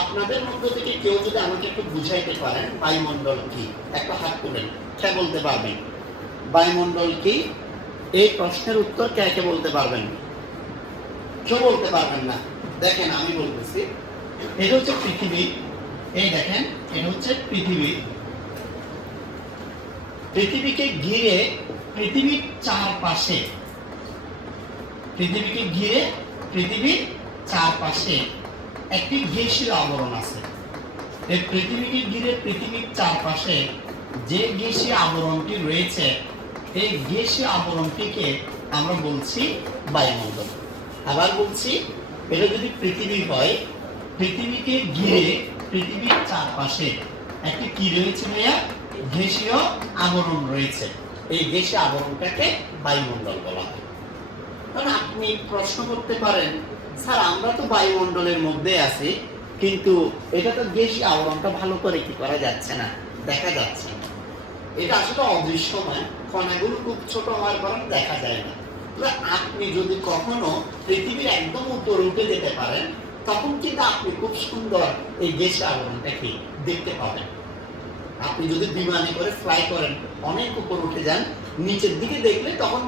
আপনাদের মধ্য থেকে কেউ যদি আমাকে একটু বুঝাইতে পারেন বায়ুমণ্ডল কি, একটা হাত তুলেন, কে বলতে পারবেন বায়ুমণ্ডল কি? এই প্রশ্নের উত্তর কে কে বলতে পারবেন? কেউ বলতে পারবেন না। দেখেন আমি বলতেছি, এটা হচ্ছে পৃথিবী। এই দেখেন, এটা হচ্ছে পৃথিবী। পৃথিবীকে ঘিরে, পৃথিবীর চারপাশে, পৃথিবীকে ঘিরে পৃথিবীর চারপাশে একটি গ্যাসীয় আবরণ আছে। এই পৃথিবীকে ঘিরে পৃথিবীর চারপাশে যে গ্যাসীয় আবরণটি রয়েছে, এই গ্যাসীয় আবরণটিকে আমরা বলছি বায়ুমণ্ডল। আবার বলছি, এটা যদি পৃথিবী হয়, পৃথিবীকে ঘিরে পৃথিবীর চারপাশে একটি কি রয়েছে ভাইয়া? গ্যাসীয় আবরণ রয়েছে। এই গ্যাসীয় আবরণটাকে বায়ুমণ্ডল বলা হয়। কারণ আপনি প্রশ্ন করতে পারেন, স্যার আমরা তো বায়ুমণ্ডলের মধ্যে আছি, কিন্তু এটা তো গ্যাসীয় আবরণটা ভালো করে কি করা যাচ্ছে না, দেখা যাচ্ছে না। এটা আসলে অদৃশ্যমান, কণাগুলো খুব ছোট হওয়ার কারণে দেখা যায় না। আপনি যদি কখনো পৃথিবীর একদম উপরে উঠে যেতে পারেন, তখন কিন্তু আপনি খুব সুন্দর এই গ্যাসীয় আবরণটাকে দেখতে পাবেন। আপনি যদি বিমানে করে ফ্লাই করেন, অনেক উপর উঠে যান, নিচের দিকে দেখলে তখন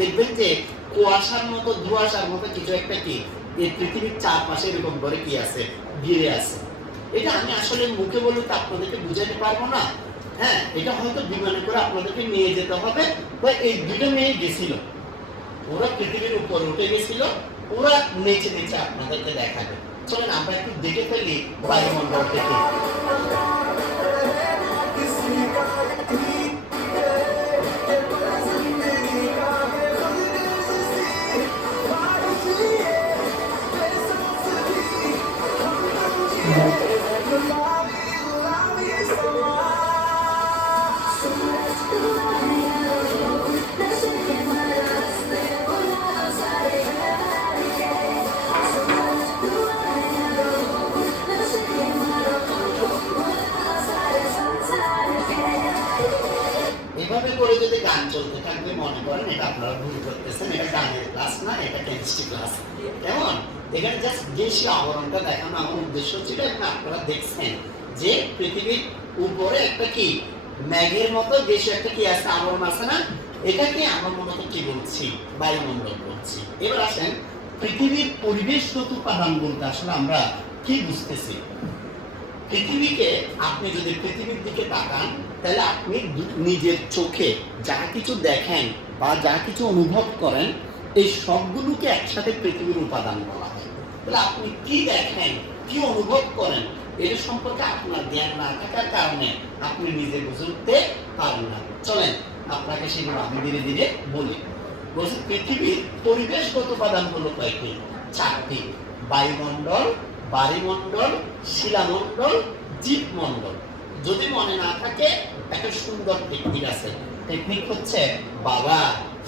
দেখবেন যে কুয়াশার মতো, ধোঁয়াশার মতো কিছু একটা কি এই পৃথিবীর চারপাশে এরকম করে কি আছে, ঘিরে আছে। এটা আমি আসলে মুখে বলে তো আপনাদেরকে বুঝাতে পারবো না। হ্যাঁ, এটা হয়তো বিমানে করে আপনাদেরকে নিয়ে যেতে হবে, বা এই দুটো মেয়ে গেছিল, ওরা পৃথিবীর উপরে উঠে গেছিল, ওরা নিচে নিচে আপনাদেরকে দেখাবে। চলেন আমরা একটু দেখে ফেলি বায়ুমণ্ডল থেকে। এভাবে করে যদি গান চলতে থাকবে, মনে করেন এটা আপনারা ভুল করতেছেন, এটা গানের ক্লাস না, এটা কেমিস্ট্রি ক্লাস। কেমন? এখানে জাস্ট গ্যাসীয় আবরণটা দেখানো আমার উদ্দেশ্য ছিল, এবং আপনারা দেখছেন যে পৃথিবীর উপরে একটা কি মেঘের মতো গ্যাসীয় একটা কি আছে, আবরণ আছে না? এটাকে আমরা মূলত কি বলছি? বায়ুমণ্ডল বলছি। এবার আসেন, পৃথিবীর পরিবেশগত উপাদান বলতে আসলে আমরা কি বুঝতেছি? পৃথিবীকে আপনি যদি পৃথিবীর দিকে তাকান, তাহলে আপনি নিজের চোখে যা কিছু দেখেন বা যা কিছু অনুভব করেন, এই সবগুলোকে একসাথে পৃথিবীর উপাদান বলা হয়। তাহলে আপনি কি দেখেন, কি অনুভব করেন, এর সম্পর্কে আপনার জ্ঞান না থাকার কারণে আপনি নিজে বুঝে উঠতে পারেন না। চলেন আপনাকে সেগুলো আমি ধীরে ধীরে বলি। বলছি, পৃথিবীর পরিবেশগত উপাদান হলো কয়েকটি? চারটি: বায়ুমণ্ডল, বায়ুমণ্ডল, শিলামণ্ডল, জীবমণ্ডল। যদি মনে না থাকে, একটা সুন্দর টেকনিক আছে। টেকনিক হচ্ছে বাবা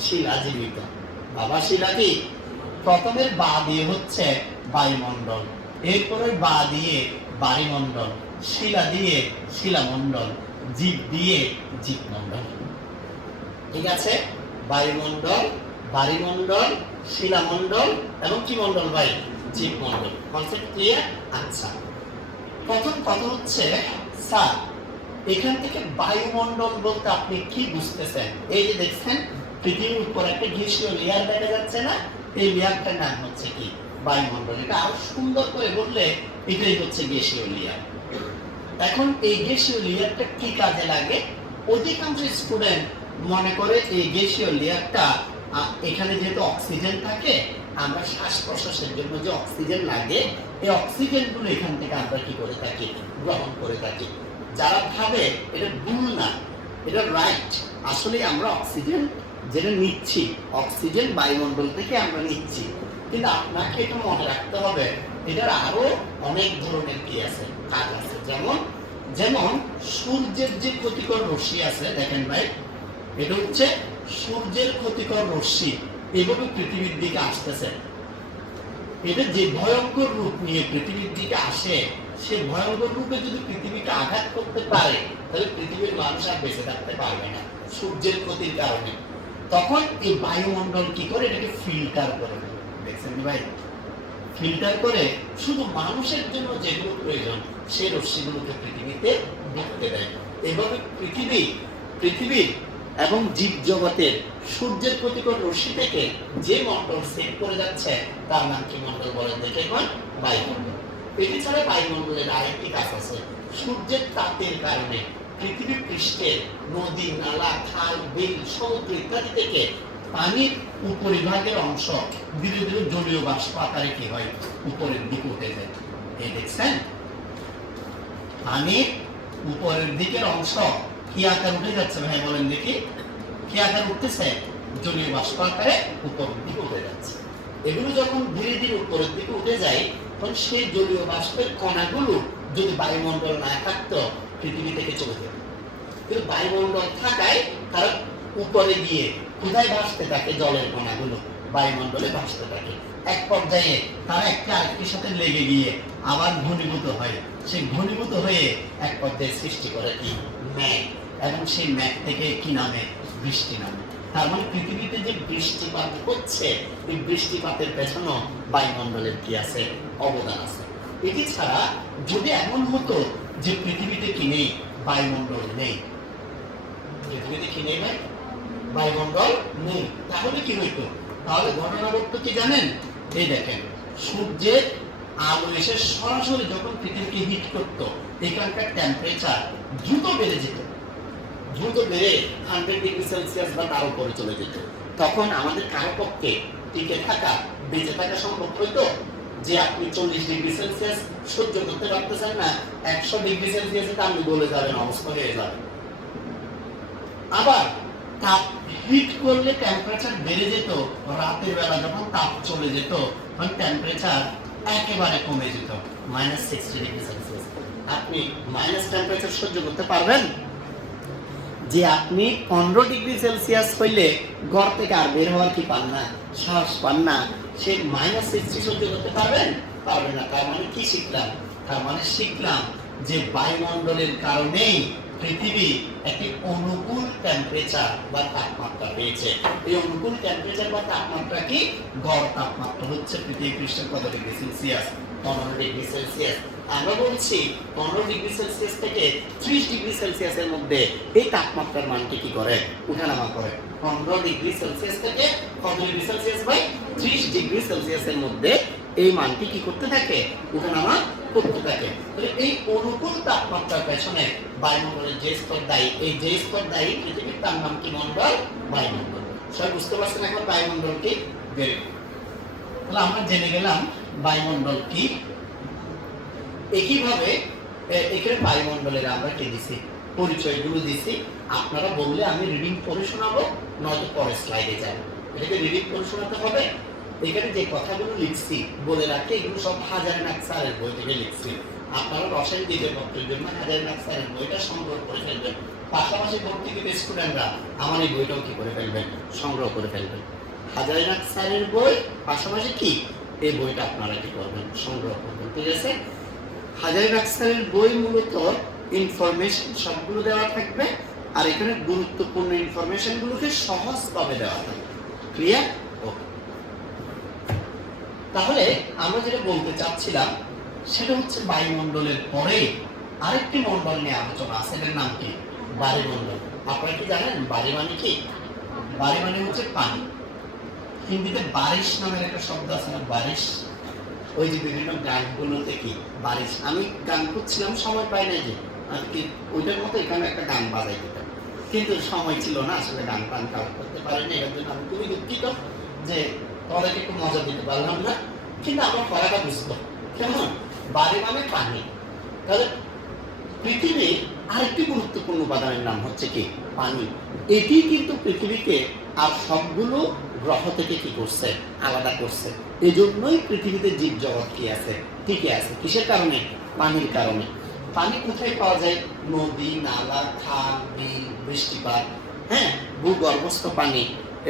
শিলা জীবিত। বাবা শিলা কি? প্রথমের বা দিয়ে হচ্ছে বায়ুমণ্ডল, এরপরে বা দিয়ে বায়ুমণ্ডল, শিলা দিয়ে শিলামণ্ডল, জীব দিয়ে জীবমণ্ডল। ঠিক আছে? বায়ুমণ্ডল, বায়ুমণ্ডল, শিলামণ্ডল এবং কি মণ্ডল ভাই? জীবমণ্ডল। Concept clear? আচ্ছা, প্রথম কথা হচ্ছে, স্যার এখান থেকে বায়ুমণ্ডল বলতে আপনি কি বুঝতেছেন? এই যে দেখছেন পৃথিবীর উপর একটা গ্যাসীয় লেয়ার দেখা যাচ্ছে না, এই লেয়ারটার নাম হচ্ছে কি? বায়ুমণ্ডল। এটা আরো সুন্দর করে বললে এটাই হচ্ছে গ্যাসীয় লেয়ার। এখন এই গ্যাসীয় লেয়ারটা কি কাজে লাগে? অধিকাংশ স্টুডেন্ট মনে করে এই গ্যাসীয় লেয়ারটা, এখানে যেহেতু অক্সিজেন থাকে, আমরা শ্বাস প্রশ্বাসের জন্য যে অক্সিজেন লাগে, এই অক্সিজেন গুলো এখান থেকে আমরা কি করে থাকি? গ্রহণ করে থাকি। যারা ভাবে এটা ভুল না, এটা রাইট। আসলে আমরা অক্সিজেন যেটা নিচ্ছি, অক্সিজেন বায়ুমণ্ডল থেকে আমরা নিচ্ছি, কিন্তু আপনাকে এটা মনে রাখতে হবে, এটার আরো অনেক ধরনের কি আছে, কাজ আছে। যেমন যেমন সূর্যের যে ক্ষতিকর রশ্মি আছে, দেখেন ভাই, এটা হচ্ছে সূর্যের ক্ষতিকর রশ্মি, এভাবে পৃথিবীর দিকে আসতেছে। এটা যে ভয়ঙ্কর রূপ নিয়ে পৃথিবীর দিকে আসে, সে ভয়ঙ্কর রূপে যদি পৃথিবীকে আঘাত করতে পারে, তাহলে পৃথিবীর মানুষ আর বেঁচে থাকতে পারবে না সূর্যের ক্ষতির কারণে। তখন এই বায়ুমণ্ডল কি করে? এটাকে ফিল্টার করে। দেখছেন ভাই, ফিল্টার করে শুধু মানুষের জন্য যেগুলো প্রয়োজন সেই রশ্মিগুলোকে পৃথিবীতে ঢুকতে দেয়। এভাবে পৃথিবীর এবং জীবজগতের সূর্যের প্রতিকূল রশ্মি থেকে যে মন্ডল সেট করে যাচ্ছে তার নাম কি মন্ডল বলেন দেখে এখন? বায়ুমন্ডল। এটি ছাড়া বায়ুমন্ডলের আরেকটি কাজ আছে। সূর্যের তাপের কারণে পৃথিবী পৃষ্ঠের নদী, নালা, খাল, বিল, সমুদ্র ইত্যাদি থেকে পানির উপরিভাগের অংশ ধীরে ধীরে জলীয় বাষ্প আকারে কি হয়? উপরের দিকে উঠে যায়। এই দেখছেন পানির উপরের দিকের অংশ কি আকার উঠে যাচ্ছে? ভাই বলেন দেখি, কি আকার উঠতেছে? জলীয় বাষ্প আকারে উপরের দিকে উঠে যাচ্ছে। এগুলো যখন ধীরে ধীরে উপরের দিকে উঠে যায় তখন সেই জলীয় বাষ্পের কণাগুলো যদি বায়ুমণ্ডল না থাকতো পৃথিবী থেকে চলে যেত। কিন্তু বায়ুমণ্ডল থাকায় তারা উপরে গিয়ে কোথায় ভাসতে থাকে? জলের কণাগুলো বায়ুমণ্ডলে ভাসতে থাকে। এক পর্যায়ে তারা একটা আরেকটির সাথে লেগে গিয়ে আবার ঘনীভূত হয়। সেই ঘনীভূত হয়ে এক পর্যায়ে সৃষ্টি করে কি? মেঘ। এবং সেই মেঘ থেকে কি নামে? বৃষ্টি নামে। তার মানে পৃথিবীতে যে বৃষ্টিপাত হচ্ছে এই বৃষ্টিপাতের পেছনেও বায়ুমণ্ডলের কি আছে? অবদান আছে। এটি ছাড়া যদি এমন হতো যে পৃথিবীতে কি নেই? বায়ুমণ্ডল নেই, পৃথিবীতে কি নেই ভাই? বায়ুমণ্ডল নেই, তাহলে কি হইতো? তাহলে ঘটনা ঘটতো কি জানেন? এই দেখেন, সূর্যের আলো এসে সরাসরি যখন পৃথিবীকে হিট করতো এখানকার টেম্পারেচার দ্রুত বেড়ে যেত, দ্রুত বেড়ে 100 ডিগ্রি সেলসিয়াস বা তার উপরে চলে যেত। তখন আমাদের কারো পক্ষে টিকে থাকা, বেঁচে থাকা সম্ভব হইতো? যে আপনি 40 ডিগ্রি সেলসিয়াস সহ্য করতে পারতেছেন না, 100 ডিগ্রি সেলসিয়াসে আপনি গলে যাবেন, অবস্থা হয়ে যাবে। আবার তাপ হিট করলে টেম্পারেচার বেড়ে যেত, রাতের বেলা যখন তাপ চলে যেত তখন টেম্পারেচার একেবারে কমে যেত, -60 ডিগ্রি সেলসিয়াস। আপনি মাইনাস টেম্পারেচার সহ্য করতে পারবেন? যে আপনি 15 ডিগ্রি সেলসিয়াস হইলে ঘর থেকে আর বের হওয়ার কি পান না? সাহস পান না। সে -60 সহ্য করতে পারবেন? পারবেন না। তার মানে কি শিখলাম? তার মানে শিখলাম যে বায়ুমণ্ডলের কারণেই পৃথিবী একটি অনুকূল টেম্পারেচার বা তাপমাত্রা পেয়েছে। এই অনুকূল টেম্পারেচার বা তাপমাত্রা কি? গড় তাপমাত্রা হচ্ছে পৃথিবী পৃষ্ঠের কত ডিগ্রি সেলসিয়াস? 15 degree Celsius. আমরা বলছি 15 ডিগ্রি সেলসিয়াস থেকে 30 ডিগ্রি সেলসিয়াসের মধ্যে এই তাপমাত্রার মানটি কি করে? উঠানামা করে। 15 ডিগ্রি সেলসিয়াস থেকে কত ডিগ্রি সেলসিয়াস ভাই? 30 ডিগ্রি সেলসিয়াসের মধ্যে এই মানটি কি করতে থাকে? উঠানামা করতে থাকে। তাহলে এই অনুকূল তাপমাত্রার পেছনে বায়ুমণ্ডলের যে স্তর দায়ী, এই যে স্তর দায়ী পৃথিবীর তার নাম কি? মণ্ডল, বায়ুমণ্ডল। সবাই বুঝতে পারছেন এখন বায়ুমণ্ডল কি? Very good. তাহলে আমরা জেনে গেলাম বায়ুমণ্ডল কি। একইভাবে এখানে বায়ুমণ্ডলের আমরা কি দিছি? পরিচয়গুলো দিছি। আপনারা বললে আমি রিডিং পড়ে শোনাবো, নয়তো পরের স্লাইডে যাব। এটাকে রিডিং পড়ে শোনাতে হবে। এখানে যে কথাগুলো লিখছি বলে রাখি, এগুলো সব হাজারীনাথ স্যারের বই থেকে লিখছি। আপনারা রসায়ন দ্বিতীয় পত্রের জন্য হাজারীনাথ স্যারের বইটা সংগ্রহ করে ফেলবেন। পাশাপাশি ভর্তিকৃত স্টুডেন্টরা আমার এই বইটাও কি করে ফেলবেন? সংগ্রহ করে ফেলবেন। হাজারীনাথ স্যারের বই পাশাপাশি কি এই বইটা আপনারা কি করবেন? সংগ্রহ করবেন। ঠিক আছে? হাজারীনাথ স্যারের বই মূলত ইনফরমেশন সবগুলো দেওয়া থাকবে, আর এখানে গুরুত্বপূর্ণ ইনফরমেশন গুলোকে সহজভাবে দেওয়া থাকবে। ক্লিয়ার? ওকে। তাহলে আমরা যেটা বলতে চাচ্ছিলাম সেটা হচ্ছে বায়ুমণ্ডলের পরে আরেকটি মণ্ডল নিয়ে আলোচনা আছে। এটার নাম কি? বায়ুমণ্ডল। আপনারা কি জানেন বায়ু মানে কি? বায়ু মানে হচ্ছে পানি। হিন্দিতে বারিশ নামের একটা শব্দ আছে না? বারিশ। ওই যে বিভিন্ন গানগুলোতে কি বারিশ, আমি গান করছিলাম, সময় পাই নাই যে আজকে ওইটার মতো এখানে একটা গান বাজাই দিতাম, কিন্তু সময় ছিল না, আসলে গান টান কালেক্ট করতে পারিনি। এর জন্য আমি খুবই দুঃখিত যে তোমাদেরকে একটু মজা দিতে পারলাম না, কিন্তু আমার পড়াটা বুঝতো। কেমন? বাড়ি মানে পানি। তাহলে পৃথিবীর আরেকটি গুরুত্বপূর্ণ উপাদানের নাম হচ্ছে কি? পানি। এটি কিন্তু পৃথিবীকে আর সবগুলো গ্রহ থেকে কি করছে? আলাদা করছে। এজন্যই পৃথিবীতে জীবজগৎ কি আছে? টিকে আছে। কিসের কারণে? পানির কারণে। পানি কোথায় পাওয়া যায়? নদী, নালা, খাল, বিল, বৃষ্টিপাত, হ্যাঁ, ভূগর্ভস্থ পানি,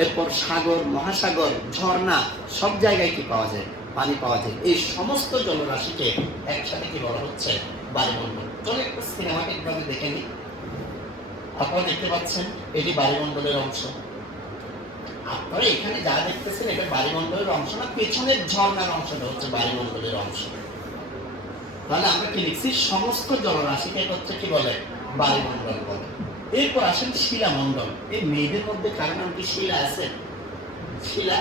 এরপর সাগর, মহাসাগর, ঝর্ণা, সব জায়গায় কি পাওয়া যায়? পানি পাওয়া যায়। এই সমস্ত জলরাশিকে একসাথে কি বলা হচ্ছে? বায়ুমণ্ডল। চলো একটু সিনেমাটিক ভাবে দেখে নিই। আপনারা দেখতে পাচ্ছেন এটি বায়ুমণ্ডলের অংশ। আপনারা এখানে যা দেখতেছেন এটা বায়ুমণ্ডলের অংশ না, পেছনের ঝর্ণার অংশটা হচ্ছে বায়ুমণ্ডলের অংশ। তাহলে আমরা কি লিখছি, সমস্ত জলরাশিকে হচ্ছে কি বলে, বায়ুমণ্ডল বলে। এরপর আসেন শিলামণ্ডল। এই মেয়েদের মধ্যে কারণ নাম কি শিলা আছে? শিলা,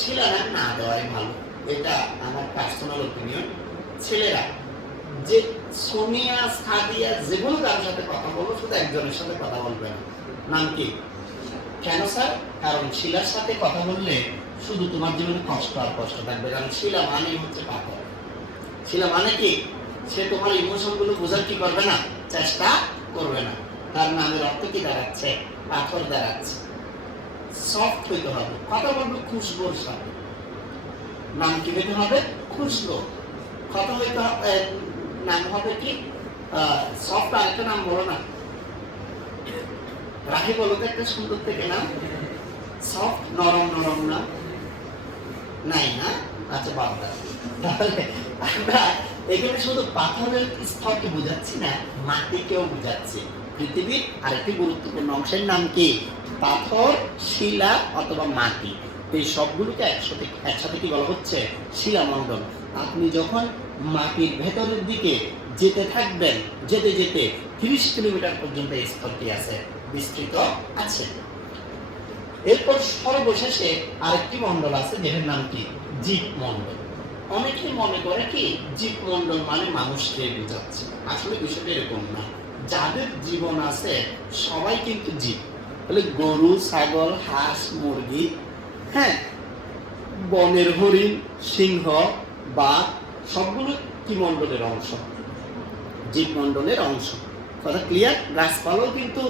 শিলা নাম না দেওয়াই ভালো, এটা আমার পার্সোনাল ওপিনিয়ন। ছেলেরা যে সোনিয়া, সাদিয়া, যেগুলো কারোর সাথে কথা বলবো শুধু একজনের সাথে কথা বলবে না। নাম কি? কেন স্যার? কারণ শিলার সাথে কথা বললে শুধু তোমার জীবনে কষ্ট আর কষ্ট থাকবে। কারণ শিলা মানে হচ্ছে পাথর। শিলা মানে কি? সে তোমার ইমোশন গুলো বোঝার কি করবে না, চেষ্টা করবে না। তার নামের অর্থ কি দাঁড়াচ্ছে? পাথর দাঁড়াচ্ছে। সফট হইতে হবে, কথা বলবে খুশবোর সাথে। নাম কি হইতে হবে? খুশবো। কথা হইতে হবে, নাম হবে কি সফট। আরেকটা নাম বলো না, রাখি বলো তো একটা সুন্দর থেকে নাম। সফট, নরম নরম নাম নাই না? আচ্ছা বাদ দাও। তাহলে আমরা এখানে শুধু পাথরের স্তরকে বুঝাচ্ছি না, মাটিকেও বুঝাচ্ছি। পৃথিবীর আরেকটি গুরুত্বপূর্ণ অংশের নাম কি? পাথর, শিলা অথবা মাটি। এই সবগুলোকে একসাথে কি বলা হচ্ছে? শিলামণ্ডল। আপনি যখন মাটির ভেতরের দিকে যেতে থাকবেন, যেতে যেতে 30 কিলোমিটার পর্যন্ত এই স্তরটি আছে, বিস্তৃত আছে। এরপর সর্বশেষে আরেকটি মণ্ডল আছে, যেটার নাম কি? জীবমণ্ডল। অনেকে মনে করে কি জীবমণ্ডল মানে মানুষকে বোঝাচ্ছে। আসলে বিষয়টা এরকম না। যাদের জীবন আছে সবাই কিন্তু জীব। তাহলে গরু, ছাগল, হাঁস, মুরগি, হ্যাঁ, বনের হরিণ, সিংহ, বাঘ, সবগুলো কি মণ্ডলের অংশ? জীবমণ্ডলের অংশ। কথা ক্লিয়ার? গাছপালাও কিন্তু,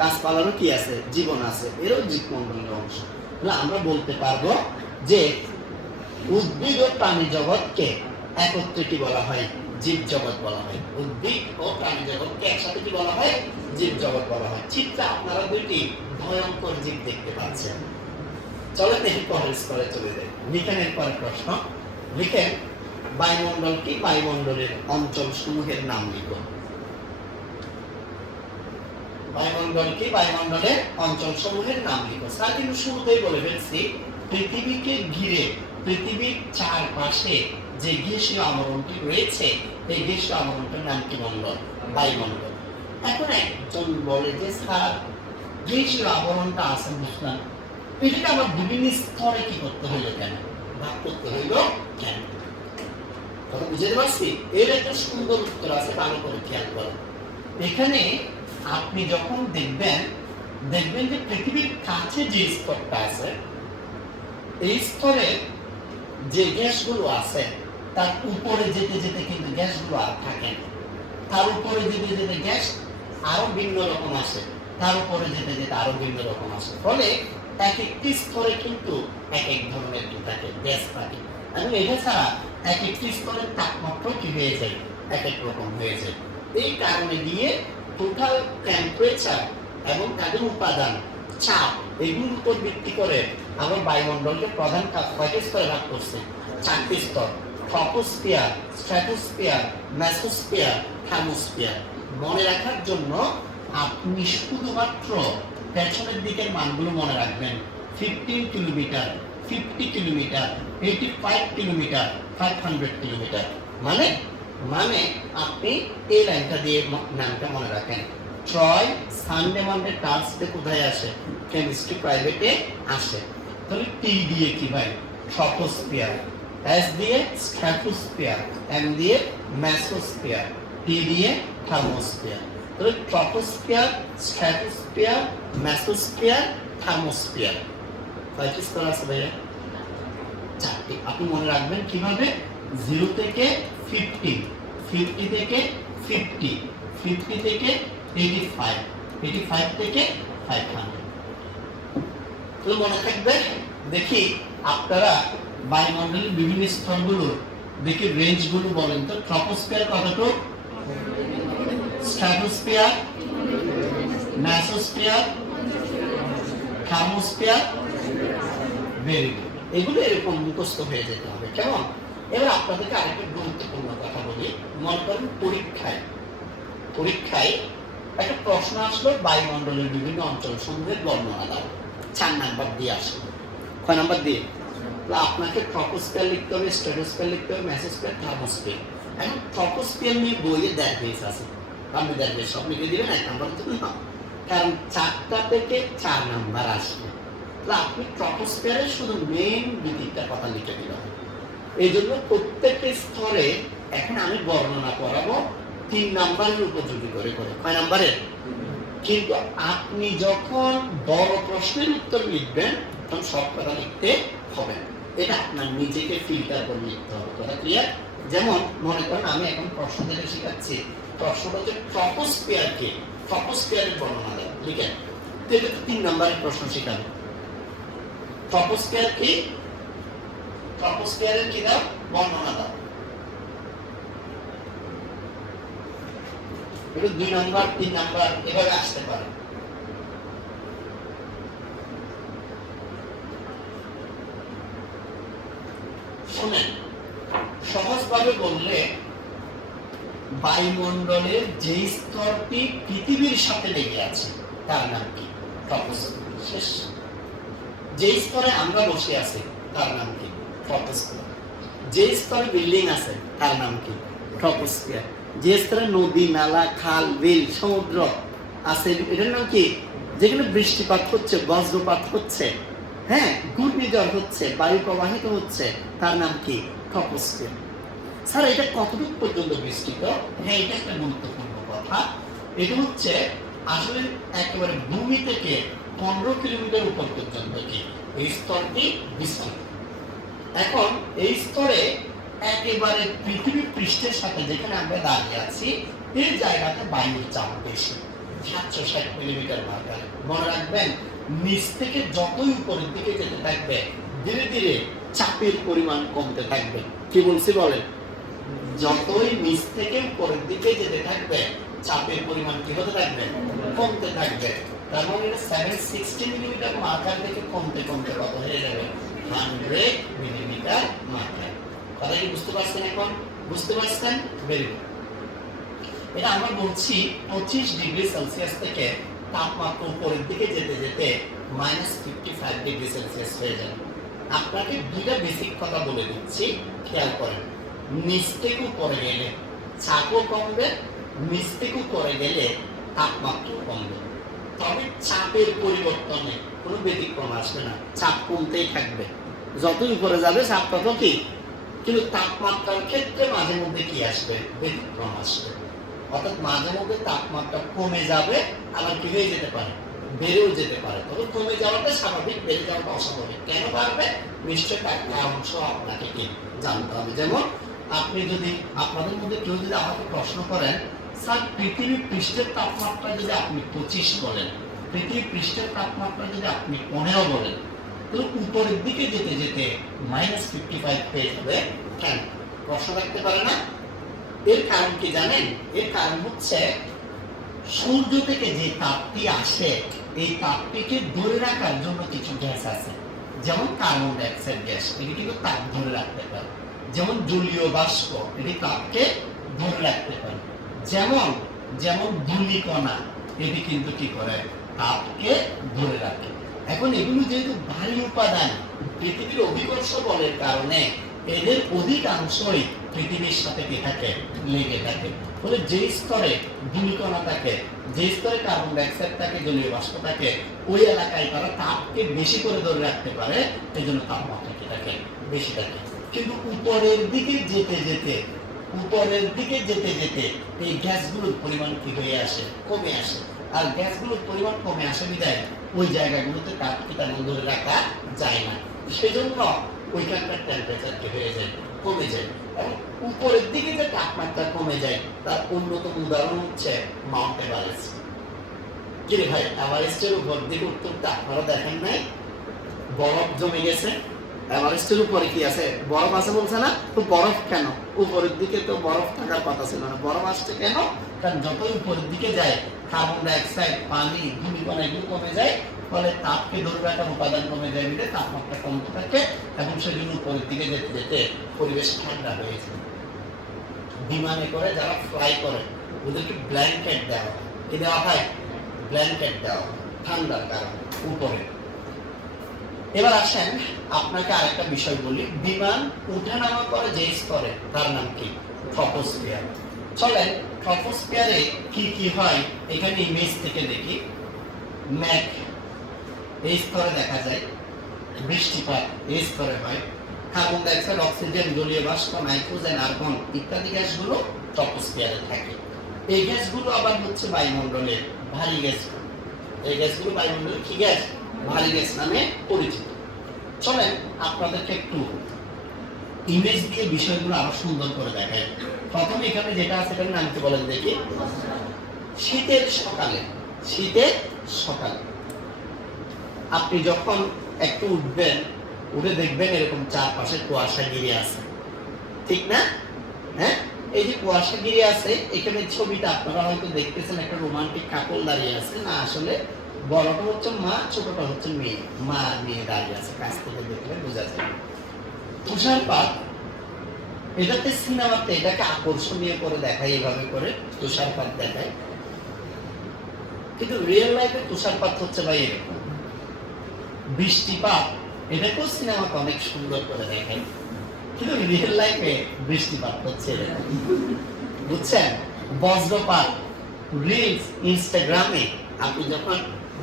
গাছপালারও কি আছে? জীবন আছে, এরও জীবমণ্ডলের অংশ। তাহলে আমরা বলতে পারবো যে উদ্ভিদ ও প্রাণী জগৎকে একত্রে কি বলা হয়? জীব জগৎ বলা হয়। উদ্ভিদ ও প্রাণী জগৎকে একসাথে কি বলা হয়? জীব জগৎ বলা হয়। চিত্রে আপনারা দুইটি ভয়ঙ্কর জীব দেখতে পাচ্ছেন। চলেন এর পরের স্তরে চলে যাই। লিখেন এর পরের প্রশ্ন। লিখেন বায়ুমণ্ডল কি? বায়ুমণ্ডলের অঞ্চল সমূহের নাম লিখো। বায়ুমণ্ডল কি? বায়ুমণ্ডলের অঞ্চল সমূহের নাম লিখো। স্যার কিন্তু শুরুতেই বলে ফেলছি, পৃথিবীকে ঘিরে, পৃথিবীর চারপাশে যে গ্যাসীয় আবরণটি রয়েছে, এই গ্যাসীয় আবরণটির নাম কি মণ্ডল? বায়ুমণ্ডল। এখন একজন বলে যে স্যার গ্যাসীয় আবরণটা আছে বুঝলাম, এটাকে আবার বিভিন্ন স্তরে কি করতে হইলো কেন, ভাগ করতে হইলো কেন? কথা বুঝতে পারছি? এর একটা সুন্দর উত্তর আছে, ভালো করে খেয়াল করো। এখানে আপনি যখন দেখবেন যে পৃথিবীর কাছে যে স্তরটা আছে, এই স্তরে যে গ্যাসগুলো আছে তার উপরে যেতে যেতে কিন্তু গ্যাসগুলো আর থাকে না। তার উপরে যেতে যেতে গ্যাস আরো ভিন্ন রকম আসে, তার উপরে যেতে যেতে আরো ভিন্ন রকম আসে। ফলে এক একটি স্তরে কিন্তু এক এক ধরনের থাকে, গ্যাস থাকে। এবং এটা ছাড়া এক একটি স্তরের তাপমাত্রা কি হয়ে যায়? এক এক রকম হয়ে যায়। এই কারণে দিয়ে টোটাল টেম্পারেচার এবং তাদের উপাদান, চাপ, এগুলোর উপর ভিত্তি করে আমরা বায়ুমণ্ডলকে প্রধান কয়টি স্তরে ভাগ করছি? 4টি স্তর। Troposphere, stratosphere, mesosphere, thermosphere. মনে রাখার জন্য আপনি শুধুমাত্র পেছনের দিকের মানগুলো মনে রাখবেন। 15 কিলোমিটার, 50 কিলোমিটার, 85 কিলোমিটার, 500 কিলোমিটার। মানে আপনি এই লাইনটা দিয়ে নামটা মনে রাখেন। ট্রয়, সানডে, মানডে, টার্সডে কোথায় আসে? কেমিস্ট্রি প্রাইভেটে আসে। তাহলে টি দিয়ে কি ভাই? ট্রপোস্ফিয়ার, এস দিয়ে স্ট্র্যাটোস্ফিয়ার, এম দিয়ে মেসোস্ফিয়ার, টি দিয়ে থার্মোস্ফিয়ার। তাহলে ট্রপোস্ফিয়ার, স্ট্র্যাটোস্ফিয়ার, মেসোস্ফিয়ার, থার্মোস্ফিয়ার। কয়টি স্তর আছে ভাইয়া? 4টি। আপনি মনে রাখবেন কিভাবে? 0 থেকে 50, 50 থেকে 50, 50 থেকে 85, 85 থেকে 500। তো মনে থাকবে। দেখি আপনারা বায়ুমণ্ডলের বিভিন্ন স্তরগুলোর দেখি রেঞ্জগুলো বলেন তো। ট্রপোস্ফিয়ার কতটুকু? Stratosphere, mesosphere, thermosphere. Very good. এগুলো এরকম মুখস্থ হয়ে যেতে হবে, কেমন? এবার আপনাদেরকে আরেকটা গুরুত্বপূর্ণ কথা বলি। মনে করেন পরীক্ষায় একটা প্রশ্ন আসলো, বায়ুমণ্ডলের বিভিন্ন অঞ্চল সমূহের বর্ণনা দাও। 4 নাম্বার দিয়ে আসলো। কয় নাম্বার দিয়ে? আপনাকে ট্রপোস্ফিয়ার লিখতে হবে, স্ট্র্যাটোস্ফিয়ার লিখতে হবে, মেসোস্ফিয়ার, থার্মোস্ফিয়ার। এখন ট্রপোস্ফিয়ার নিয়ে বইয়ে 1.5 পেজ আছে, আপনি 1.5 পেজ সব লিখে দিবেন 1 নাম্বারের জন্য না, কারণ 4টা থেকে 4 নাম্বার আসবে। তাহলে আপনি ট্রপোস্ফিয়ারের শুধু মেইন 2-3টা কথা লিখে দিলাম। এই জন্য প্রত্যেকটা স্তরে এখন আমি বর্ণনা করাবো 3 নাম্বারের উপযোগী করে করে। কয় নাম্বারের? কিন্তু আপনি যখন বড় প্রশ্নের উত্তর লিখবেন তখন সব কথা লিখতে হবে না, এটা আপনার নিজেকে ফিল্টার করে লিখতে হবে। কথা ক্লিয়ার? যেমন মনে করেন আমি এখন প্রশ্ন থেকে শেখাচ্ছি, প্রশ্নটা হচ্ছে ট্রপোস্ফিয়ারকে, ট্রপোস্ফিয়ারের বর্ণনা দেয়, লিখেন। তো এটা তো 3 নাম্বারের প্রশ্ন শেখাবে। ট্রপোস্ফিয়ার কি? ট্রপোস্ফিয়ারের কি দাও? বর্ণনা দাও। এটা 2 নাম্বার 3 নাম্বার এভাবে আসতে পারে। শুনেন, সহজভাবে বললে বায়ুমণ্ডলের যে স্তরটি পৃথিবীর সাথে লেগে আছে তার নাম কি? ট্রপোস্ফিয়ার। শেষ। যে স্তরে আমরা বসে আছি তার নাম কি? ট্রপোস্ফিয়ার। যে স্তরে বিল্ডিং আছে তার নাম কি? ট্রপোস্ফিয়ার। যে স্তরে নদী, নালা, খাল, বিল, সমুদ্র আছে এটার নাম কি? যেখানে বৃষ্টিপাত হচ্ছে, বজ্রপাত হচ্ছে, হ্যাঁ, ঘূর্ণিঝড় হচ্ছে, বায়ু প্রবাহিত হচ্ছে, তার নাম কি? ট্রপোস্ফিয়ার। স্যার এটা কতটুকু পর্যন্ত বিস্তৃত? হ্যাঁ, এটা একটা গুরুত্বপূর্ণ কথা। এটা হচ্ছে আসলে একেবারে ভূমি থেকে 15 কিলোমিটার উপর পর্যন্ত কি এই স্তরটি বিস্তৃত। এখন এই স্তরে একেবারে পৃথিবী পৃষ্ঠের সাথে যেখানে আমরা দাঁড়িয়ে আছি এই জায়গাতে বায়ুর চাপ বেশি, 760 মিলিমিটার মাত্রায়। মনে রাখবেন, নিচ থেকে যতই উপরের দিকে যেতে থাকবে ধীরে ধীরে চাপের পরিমাণ কমতে থাকবে। কি বলছি বলেন? যতই নিচ থেকে উপরের দিকে যেতে থাকবে চাপের পরিমাণ কি হতে থাকবে? কমতে থাকবে। তার মানে এটা 760 মিলিমিটার মাত্রা থেকে কমতে কমতে কত হয়ে যাবে? 100 মিলিমিটার মাত্রায়। কথা কি বুঝতে পারছেন? এখন বুঝতে পারছেন? Very good. এটা আমরা বলছি 25 ডিগ্রি সেলসিয়াস থেকে তাপমাত্রা উপরের দিকে যেতে যেতে -55 ডিগ্রি সেলসিয়াস হয়ে যাবে। আপনাকে 2টা বেসিক কথা বলে দিচ্ছি, খেয়াল করেন। নিচ থেকে উপরে গেলে চাপও কমবে, নিচ থেকে উপরে গেলে তাপমাত্রাও কমবে। তবে চাপের পরিবর্তনে কোনো ব্যতিক্রম আসবে না, চাপ কমতেই থাকবে। যতই উপরে যাবে চাপ তত কি, কিন্তু তাপমাত্রার ক্ষেত্রে মাঝে মধ্যে কি আসবে? ব্যতিক্রম আসবে। অর্থাৎ মাঝে মধ্যে তাপমাত্রা কমে যাবে, আবার কি হয়ে যেতে পারে? বেড়েও যেতে পারে। তবে কমে যাওয়াটা স্বাভাবিক, বেড়ে যাওয়াটা অস্বাভাবিক। কেন বাড়বে? নিশ্চয়ই তার কারণসহ আপনাকে কি জানতে হবে। যেমন আপনি যদি, আপনাদের মধ্যে কেউ যদি আমাকে প্রশ্ন করেন, স্যার পৃথিবী পৃষ্ঠের তাপমাত্রা যদি আপনি 25 বলেন, পৃথিবী পৃষ্ঠের তাপমাত্রা যদি আপনি 15 বলেন, তো উপরের দিকে যেতে যেতে -55 পেয়ে যাবে। কেন? প্রশ্ন রাখতে পারে না? এর কারণ কি জানেন? এর কারণ হচ্ছে সূর্য থেকে যে তাপটি আসে এই তাপটিকে ধরে রাখার জন্য কিছু গ্যাস আছে, যেমন কার্বন ডাই অক্সাইড গ্যাস, এটি কিন্তু তাপ ধরে রাখতে পারে। যেমন জলীয় বাষ্প, এটি তাপকে ধরে রাখতে পারে। যেমন যেমন ধূলিকণা, এটি কিন্তু কি করে? তাপকে ধরে রাখে। এখন এগুলো যেহেতু ভারী উপাদান, পৃথিবীর অভিকর্ষ বলের কারণে এদের অধিকাংশই পৃথিবীর সাথে কি থাকে? লেগে থাকে। ফলে যে স্তরে ধূলিকণা থাকে, যে স্তরে কার্বন ডাই অক্সাইড থাকে, জলীয় বাষ্প থাকে, ওই এলাকায় তারা তাপকে বেশি করে ধরে রাখতে পারে, এই জন্য তাপমাত্রা কি থাকে? বেশি থাকে। কিন্তু উপরের দিকে যেতে যেতে, উপরের দিকে যেতে যেতে এই গ্যাসগুলোর পরিমাণ কি হয়ে আসে? কমে আসে। আর গ্যাসগুলোর পরিমাণ কমে আসে বিধায় ওই জায়গাগুলোতে তাপকে তেমন ধরে রাখা যায় না। সেই জন্য ওইখানকার টেম্পারেচার কি হয়ে যায়? কমে যায়। এবং উপরের দিকে যে তাপমাত্রা কমে যায় তার অন্যতম উদাহরণ হচ্ছে মাউন্ট এভারেস্ট। কি রে ভাই, এভারেস্টের উপর দিকে উঠতে উঠতে আপনারা দেখেন নাই বরফ জমে গেছে? এভারেস্টের উপরে কি আছে? বরফ আছে বলছে না? তো বরফ কেন? উপরের দিকে তো বরফ থাকার কথা ছিল না, বরফ আসছে কেন? কারণ যতই উপরের দিকে যায় কার্বন ডাই অক্সাইড, পানি, ধূলিকণা এগুলো কমে যায়, ফলে তাপকে ধরে রাখার উপাদান কমে যায়, মিলে তাপমাত্রা কমতে থাকে এবং সেজন্য উপরের দিকে যেতে যেতে পরিবেশ ঠান্ডা হয়ে যায়। বিমানে করে যারা ফ্লাই করে ওদেরকে ব্ল্যাঙ্কেট দেওয়া হয়। কি দেওয়া হয়? ব্ল্যাঙ্কেট দেওয়া হয় ঠান্ডার কারণে উপরে। এবার আসেন আপনাকে আরেকটা বিষয় বলি, বিমান উঠানামা করে যে স্তরে তার নাম কি? ট্রপোস্ফিয়ার। চলেন ট্রপোস্ফিয়ারে কি কি হয় এখানে ইমেজ থেকে দেখি। মেঘ এই স্তরে দেখা যায়, বৃষ্টিপাত এই স্তরে হয়, কার্বন ডাই অক্সাইড, অক্সিজেন, জলীয় বাষ্প, নাইট্রোজেন, আর্গন ইত্যাদি গ্যাসগুলো ট্রপোস্ফিয়ারে থাকে। এই গ্যাসগুলো আবার হচ্ছে বায়ুমণ্ডলের ভারী গ্যাস। এই গ্যাসগুলো বায়ুমণ্ডলের কি গ্যাস? ভারী গ্যাস নামে পরিচিত। চলেন আপনাদেরকে একটু ইমেজ দিয়ে বিষয়গুলো আরো সুন্দর করে দেখাই। প্রথমে এখানে যেটা আছে এটার নাম কি বলেন দেখি। শীতের সকালে, শীতের সকালে আপনি যখন একটু উঠবেন, উঠে দেখবেন এরকম চারপাশে কুয়াশা ঘিরে আছে, ঠিক না? হ্যাঁ, এই যে কুয়াশা ঘিরে আছে, এখানে ছবিটা আপনারা হয়তো দেখতেছেন একটা রোমান্টিক কাপল দাঁড়িয়ে আছে না, আসলে বড়টা হচ্ছে মা, ছোটটা হচ্ছে মেয়ে। মা আর মেয়ে দাঁড়িয়ে আছে, কাছ থেকে দেখলে বোঝা যায়। তুষারপাত, এটাতে সিনেমাতে এটাকে আকর্ষণীয় করে দেখায়, এইভাবে করে তুষারপাত দেখায়, কিন্তু রিয়েল লাইফে তুষারপাত হচ্ছে ভাই এরকম। বৃষ্টিপাত, এটাকেও সিনেমাতে অনেক সুন্দর করে দেখায়, কিন্তু রিয়েল লাইফে বৃষ্টিপাত হচ্ছে এরকম, বুঝছেন? বজ্রপাত, রিলস, ইনস্টাগ্রামে আপনি যখন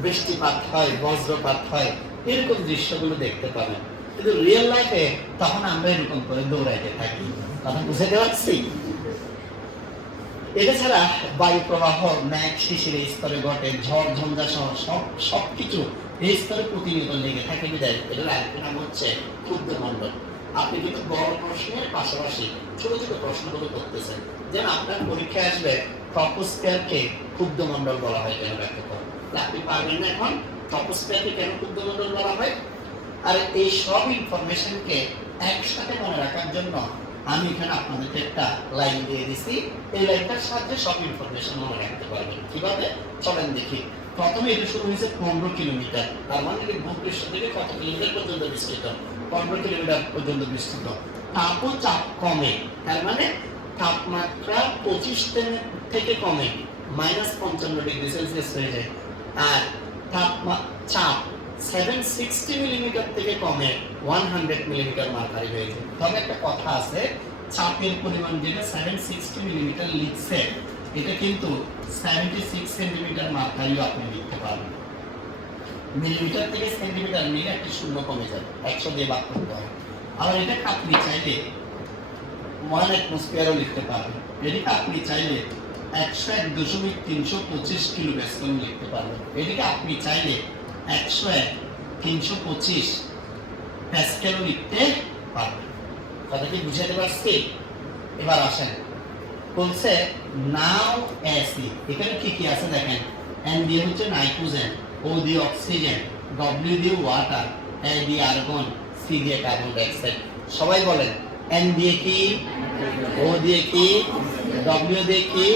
বৃষ্টিপাত হয়, বজ্রপাত হয়, এরকম দৃশ্যগুলো দেখতে পাবেন, কিন্তু রিয়েল লাইফে তখন আমরা এরকম করে দৌড়াইতে থাকি। কথা বুঝতে পারছি? এটা ছাড়া বায়ু প্রবাহ, মেঘ শিশির এই স্তরে ঘটে, ঝড় ঝঞ্ঝা সহ সবকিছু এই স্তরে প্রতিনিয়ত লেগে থাকে। বিদায় এটার আরেকটা নাম হচ্ছে ক্ষুদ্রমণ্ডল। আপনি কিন্তু বড় প্রশ্নের পাশাপাশি ছোট ছোট প্রশ্নগুলো করতেছেন, যেন আপনার পরীক্ষায় আসবে ট্রপোস্ফিয়ারকে ক্ষুদ্রমণ্ডল বলা হয় কেন ব্যাখ্যা করেন। আপনি পারবেন না এখন ট্রপোস্ফিয়ারকে কেন ক্ষুদ্রমণ্ডল বলা হয়। আর এই সব ইনফরমেশনকে একসাথে মনে রাখার জন্য আমি এখানে আপনাদেরকে একটা লাইন দিয়ে দিছি। এই লাইনটার সাহায্যে সব ইনফরমেশন মনে রাখতে পারবেন। কিভাবে? চলেন দেখি। প্রথমে এটা শুরু হয়েছে 15 কিলোমিটার, তার মানে ভূপৃষ্ঠ থেকে কত কিলোমিটার পর্যন্ত বিস্তৃত? 15 কিলোমিটার পর্যন্ত বিস্তৃত। তাপ ও চাপ কমে, তার মানে তাপমাত্রা 25 থেকে কমে -55 ডিগ্রি সেলসিয়াস হয়ে যায়। আর চাপ 760 মিলিমিটার থেকে কমে 100 মিলিমিটার মার্কারি হয়ে যায়। তবে একটা কথা আছে, চাপের পরিমাণ যেটা 760 মিলিমিটার লিখছে, এটা কিন্তু 76 সেন্টিমিটার মার্কারিও আপনি লিখতে পারবেন। মিলিমিটার থেকে সেন্টিমিটার নিলে একটা শূন্য কমে যাবে, 100 দিয়ে ভাগ করতে হবে। আর এটাকে আপনি চাইলে 1 অ্যাটমসফিয়ারও লিখতে পারবেন। এটাকে আপনি চাইলে 101.325 কিলো প্যাসকেল লিখতে পারবেন। এটাকে আপনি চাইলে 101.325 প্যাসকেলও লিখতে পারবেন। কথা কি বুঝাতে পারছি? এবার আসেন, বলছে নাও অ্যাসিড, এখানে কি কি আছে দেখেন। N দিয়ে হচ্ছে নাইট্রোজেন, O দিয়ে অক্সিজেন, W দিয়ে ওয়াটার, A দিয়ে আর্গন, C দিয়ে কার্বন ডাই অক্সাইড। সবাই বলেন, N দিয়ে কি, O দিয়ে কি, W দিয়ে কি,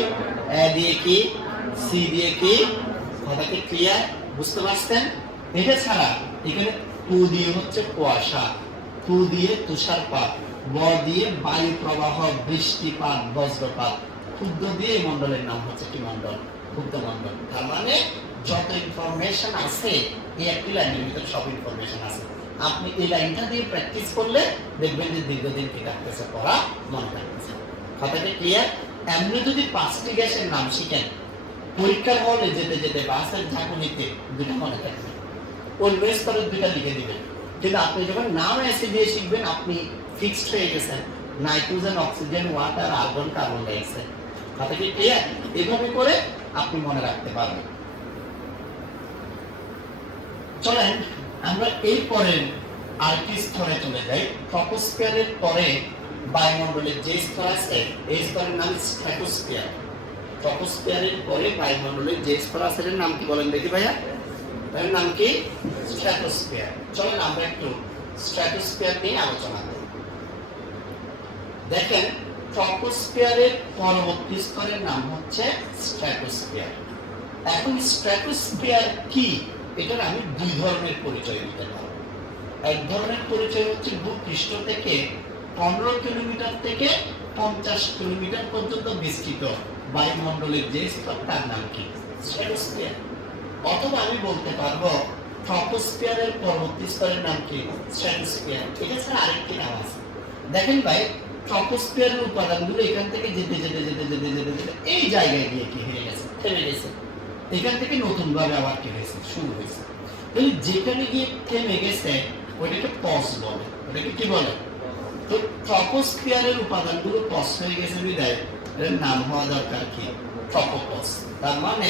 A দিয়ে কি, C দিয়ে কি? কথা কি ক্লিয়ার? বুঝতে পারছেন? এটা ছাড়া এখানে 2 দিয়ে হচ্ছে কুয়াশা, 2 দিয়ে তুষারপাত, ব দিয়ে বায়ু প্রবাহ, বৃষ্টিপাত, বজ্রপাত, ক্ষুদ্র দিয়ে এই মণ্ডলের নাম হচ্ছে কি মণ্ডল? ক্ষুদ্রমণ্ডল। তার মানে যত ইনফরমেশন আছে এই একটি লাইনের ভিতরে সব ইনফরমেশন আছে। আপনি এই লাইনটা দিয়ে প্র্যাকটিস করলে দেখবেন যে দীর্ঘদিন কি থাকতেছে, পড়া মনে থাকতেছে। কথাটা ক্লিয়ার? এমনি যদি 5টি গ্যাসের নাম শিখেন, পরীক্ষার হলে যেতে যেতে বাসের ঝাঁকুনিতে দুটো মনে থাকবে, অন্য স্তরের দুইটা লিখে দিবেন। কিন্তু আপনি যখন নাম এসে দিয়ে শিখবেন, আপনি ফিক্সড হয়ে গেছেন nitrogen, oxygen, water, argon, carbon dioxide. কথা কি ক্লিয়ার? এভাবে করে আপনি মনে রাখতে পারবেন। চলেন আমরা এই পরের আরেকটি স্তরে চলে যাই। ট্রপোস্ফিয়ারের পরে বায়ুমণ্ডলের যে স্তর আছে এই স্তরের নাম স্ট্র্যাটোস্ফিয়ার। ট্রপোস্ফিয়ারের পরে বায়ুমণ্ডলের যে স্তর আছে এর নাম কি বলেন দেখি ভাইয়া? এর নাম কি? স্ট্র্যাটোস্ফিয়ার। চলেন আমরা একটু স্ট্র্যাটোস্ফিয়ার নিয়ে আলোচনা করি। দেখেন, ট্রপোস্ফিয়ারের পরবর্তী স্তরের নাম হচ্ছে স্ট্র্যাটোস্ফিয়ার। এখন স্ট্র্যাটোস্ফিয়ার কি, এটার আমি দুই ধরনের পরিচয় দিতে পারবো। এক ধরনের পরিচয় হচ্ছে ভূপৃষ্ঠ থেকে 15 কিলোমিটার থেকে 50 কিলোমিটার পর্যন্ত বিস্তৃত বায়ুমণ্ডলের যে স্তর তার নাম কি? স্ট্র্যাটোস্ফিয়ার। অথবা আমি বলতে পারবো ট্রপোস্ফিয়ারের পরবর্তী স্তরের নাম কি? স্ট্র্যাটোস্ফিয়ার। এটা ছাড়া আরেকটি নাম আছে। দেখেন ভাই, ট্রপোস্ফিয়ারের উপাদানগুলো এখান থেকে যেতে যেতে যেতে যেতে যেতে যেতে এই জায়গায় গিয়ে কি হয়ে গেছে, থেমে গেছে। এখান থেকে নতুন ভাবে আবার কি হয়েছে, শুরু হয়েছে। তাহলে যেখানে গিয়ে থেমে গেছে ওইটাকে পজ বলে। ওটাকে কি বলে? তো ট্রপোস্ফিয়ারের উপাদানগুলো পজ হয়ে গেছে বিদায় এর নাম হওয়া দরকার কি, ট্রপোপজ। তার মানে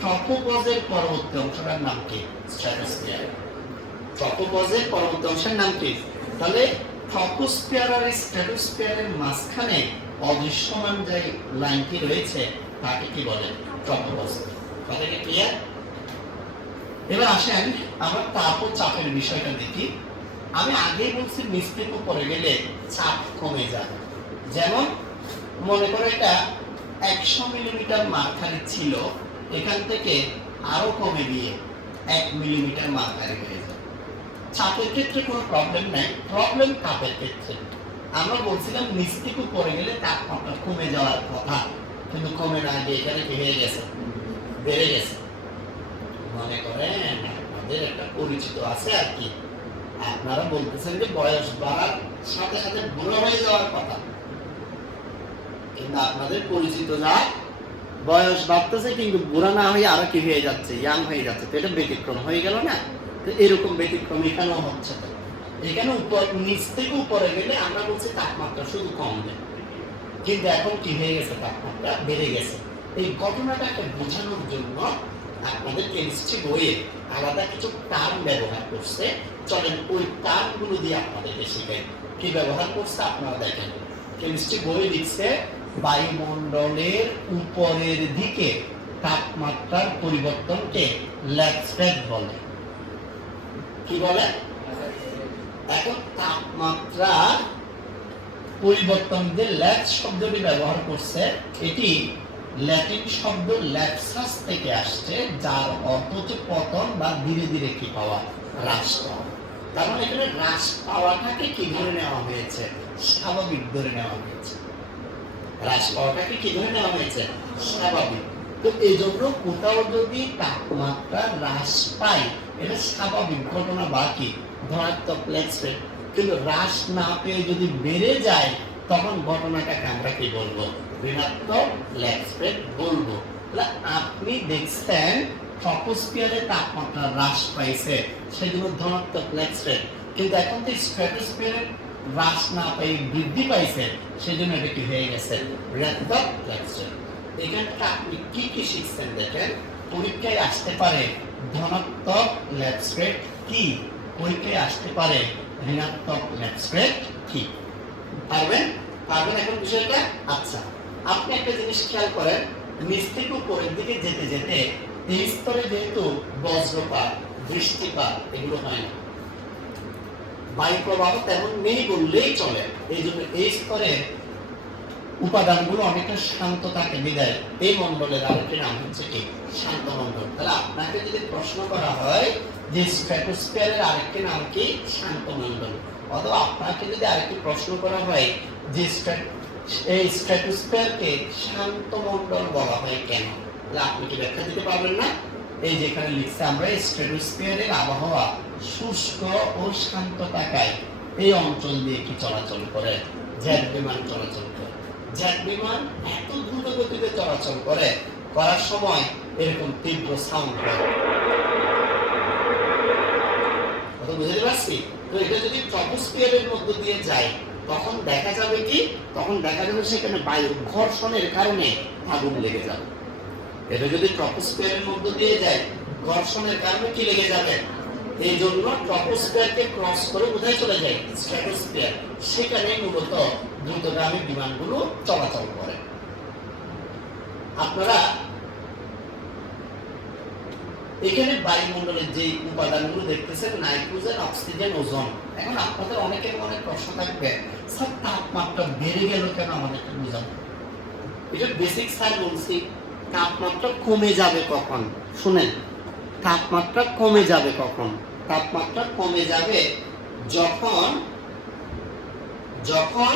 ট্রপোপজের পরবর্তী অংশটার নাম কি, স্ট্র্যাটোস্ফিয়ার। ট্রপোপজের পরবর্তী অংশের নাম কি? তাহলে ট্রপোস্ফিয়ার আর স্ট্র্যাটোস্ফিয়ারের মাঝখানে অদৃশ্যমান যে লাইনটি রয়েছে তাকে কি বলে, ট্রপোপজ। কথা কি ক্লিয়ার? এবার আসেন আমরা তাপ ও চাপের বিষয়টা দেখি। আমি আগেই বলছি নিচ থেকে উপরে গেলে চাপ কমে যায়। যেমন মনে করো এটা 100 মিলিমিটার মার্কারি ছিল, এখান থেকে আরো কমে গিয়ে 1 মিলিমিটার মার্কারি হয়ে যায়। চাপের ক্ষেত্রে কোনো প্রবলেম নাই, প্রবলেম তাপের ক্ষেত্রে। আমরা বলছিলাম নিচ থেকে উপরে গেলে তাপমাত্রা কমে যাওয়ার কথা, কিন্তু কমে না গিয়ে এখানে কি হয়ে গেছে, বেড়ে গেছে। মনে করেন আপনাদের একটা পরিচিত আছে আর কি, আপনারা বলতেছেন যে বয়স বাড়ার সাথে সাথে বুড়ো হয়ে যাওয়ার কথা, কিন্তু আপনাদের পরিচিত যা বয়স বাড়তেছে কিন্তু বুড়া না হয়ে আরো কি হয়ে যাচ্ছে, ইয়াং হয়ে যাচ্ছে। তো এটা ব্যতিক্রম হয়ে গেল না? তো এরকম ব্যতিক্রম এখানেও হচ্ছে। তো এখানে উপর নিচ থেকে উপরে গেলে আমরা বলছি তাপমাত্রা শুধু কমবে, কিন্তু এখন কি হয়ে গেছে, তাপমাত্রা বেড়ে গেছে। এই ঘটনাটাকে বোঝানোর জন্য আপনাদের কেমিস্ট্রি বইয়ে আলাদা কিছু টার্ম ব্যবহার করছে। চলেন ওই টার্মগুলো দিয়ে আপনাদেরকে শেখাই। কি ব্যবহার করছে আপনারা দেখেন। কেমিস্ট্রি বই লিখছে বায়ুমণ্ডলের উপরের দিকে তাপমাত্রার পরিবর্তনকে ল্যাক্সফেট বলে। কি বলে? এখন তাপমাত্রা পরিবর্তন যে ল্যাক্স শব্দটি ব্যবহার করছে, এটি ল্যাটিন শব্দ ল্যাক্সাস থেকে আসছে, যার অর্থ হচ্ছে পতন বা ধীরে ধীরে কি পাওয়া, হ্রাস পাওয়া। তার মানে এখানে হ্রাস পাওয়াটাকে কি ধরে নেওয়া হয়েছে, স্বাভাবিক ধরে নেওয়া হয়েছে। হ্রাস পাওয়াটাকে কি ধরে নেওয়া হয়েছে, স্বাভাবিক। তো এই জন্য কোথাও যদি তাপমাত্রা হ্রাস পায় এটা স্বাভাবিক ঘটনা, বাকি ধনাত্মক ল্যাক্সফেট। কিন্তু হ্রাস না পেয়ে যদি বেড়ে যায় তখন ঘটনাটাকে আমরা কি বলবো, ঋণাত্মক ল্যাক্সফেট বলবো। তাহলে আপনি দেখছেন ট্রপোস্ফিয়ারে তাপমাত্রা হ্রাস পাইছে, সেজন্য ধনাত্মক ল্যাক্সফেট। কিন্তু এখন তো স্ট্র্যাটোস্ফিয়ারে হ্রাস না পেয়ে বৃদ্ধি পাইছে, সেজন্য এটা কি হয়ে গেছে, ঋণাত্মক ল্যাক্সফেট। এখানটা আপনি কি কি শিখছেন দেখেন। পরীক্ষায় আসতে পারে ধনাত্মক ল্যাক্সফেট কি, পরীক্ষায় আসতে পারে ঋণাত্মক ল্যাক্সফেট কি। পারবেন? পারবেন এখন বিষয়টা? আচ্ছা, আপনি একটা জিনিস খেয়াল করেন, নিচ থেকে উপরের দিকে যেতে যেতে এই স্তরে যেহেতু বজ্রপাত, বৃষ্টিপাত এগুলো হয় না, বায়ু প্রবাহ তেমন নেই বললেই চলে। এই জন্য এই স্তরে উপাদানগুলো অনেকটা শান্ত থাকে বিদায় এই মণ্ডলের আরেকটি নাম হচ্ছে কি, শান্ত মণ্ডল। তাহলে আপনাকে যদি প্রশ্ন করা হয় যে স্ট্র্যাটোস্ফিয়ারের আরেকটি নাম কি, শান্ত মণ্ডল, অথবা আপনাকে যদি আরেকটি প্রশ্ন করা হয় যে এই স্ট্র্যাটোস্ফিয়ারকে শান্ত মণ্ডল বলা হয় কেন, তাহলে আপনি কি ব্যাখ্যা দিতে পারবেন না? এই যেখানে লিখছে আমরা স্ট্র্যাটোস্ফিয়ারের আবহাওয়া শুষ্ক ও শান্ত থাকায় এই অঞ্চল দিয়ে কি চলাচল করে, জেট বিমান চলাচল করে। জেট বিমান এত দ্রুত গতিতে চলাচল করে, করার সময় এরকম তীব্র সাউন্ড হয়। কথা বুঝতে পারছি? তো এটা যদি ট্রপোস্ফিয়ারের মধ্য দিয়ে যায় তখন দেখা যাবে কি, তখন দেখা যাবে সেখানে বায়ুর ঘর্ষণের কারণে আগুন লেগে যাবে। এটা যদি ট্রপোস্ফিয়ারের মধ্য দিয়ে যায় ঘর্ষণের কারণে কি লেগে যাবে। এই জন্য ট্রপোস্ফিয়ারকে ক্রস করে কোথায় চলে যায়, স্ট্র্যাটোস্ফিয়ার। সেখানে মূলত দ্রুতগামী বিমানগুলো চলাচল করে। আপনারা এখানে বায়ুমণ্ডলের যে উপাদানগুলো দেখতেছেন নাইট্রোজেন, অক্সিজেন, ওজোন। এখন আপনাদের অনেকের মনে প্রশ্ন থাকবে, স্যার তাপমাত্রা বেড়ে গেল কেন, আমাদেরকে বোঝাবো। এটা বেসিক স্যার বলছি, তাপমাত্রা কমে যাবে কখন শুনেন। তাপমাত্রা কমে যাবে কখন, তাপমাত্রা কমে যাবে যখন যখন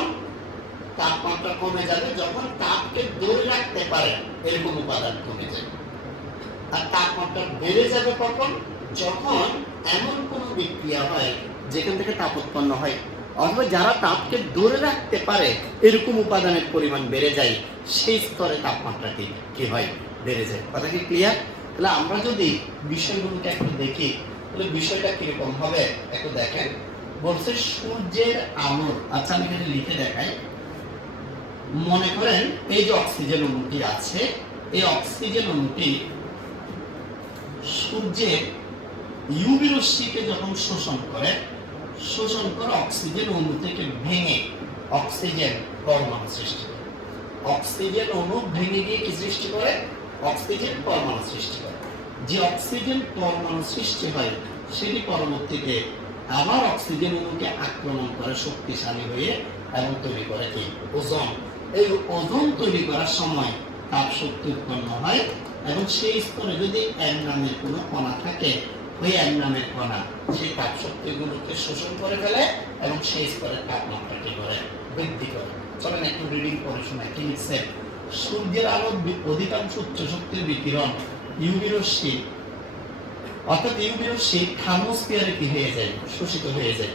তাপমাত্রা কমে যাবে যখন তাপকে ধরে রাখতে পারে এরকম উপাদান কমে যাবে। আর তাপমাত্রা বেড়ে যাবে কখন, যখন এমন কোন বিক্রিয়া হয় যেখান থেকে তাপ উৎপন্ন হয়। অথবা যারা তাপকে ধরে রাখতে পারে এরকম উপাদানের পরিমাণ বেড়ে যায়, সেই স্তরে তাপমাত্রাটি কি হয়, বেড়ে যায়। কথা কি ক্লিয়ার? তাহলে আমরা যদি বিষয়গুলোকে একটু দেখি তাহলে বিষয়টা কিরকম হবে একটু দেখেন। বলছে সূর্যের আলোর, আচ্ছা আমি এখানে লিখে দেখাই। মনে করেন এই যে অক্সিজেন অণুটি আছে, এই অক্সিজেন অণুটি সূর্যের ইউভি রশ্মিকে যখন শোষণ করে অক্সিজেন অণু থেকে ভেঙে অক্সিজেন পরমাণু সৃষ্টি করে। অক্সিজেন অণু ভেঙে গিয়ে কি সৃষ্টি করে? অক্সিজেন পরমাণু সৃষ্টি করে। যে অক্সিজেন পরমাণু সৃষ্টি হয় সেটি পরবর্তীতে আবার অক্সিজেন অণুকে আক্রমণ করে শক্তিশালী হয়ে এবং তৈরি করে কি? ওজোন। এই ওজোন তৈরি করার সময় তাপ শক্তি উৎপন্ন হয় এবং সেই স্তরে যদি এম নামের কোনো কণা থাকে, ওই এম নামের কণা সেই তাপ শক্তিগুলোকে শোষণ করে ফেলে এবং সেই স্তরের তাপমাত্রাকে করে বৃদ্ধি করে। চলেন একটু রিডিং করে শোনাই কি লিখছে। সূর্যের আলোর অধিকাংশ উচ্চ শক্তির বিকিরণ ইউভি রশ্মি, অর্থাৎ ইউভি রশ্মি থার্মোস্ফিয়ারে কি হয়ে যায়? শোষিত হয়ে যায়।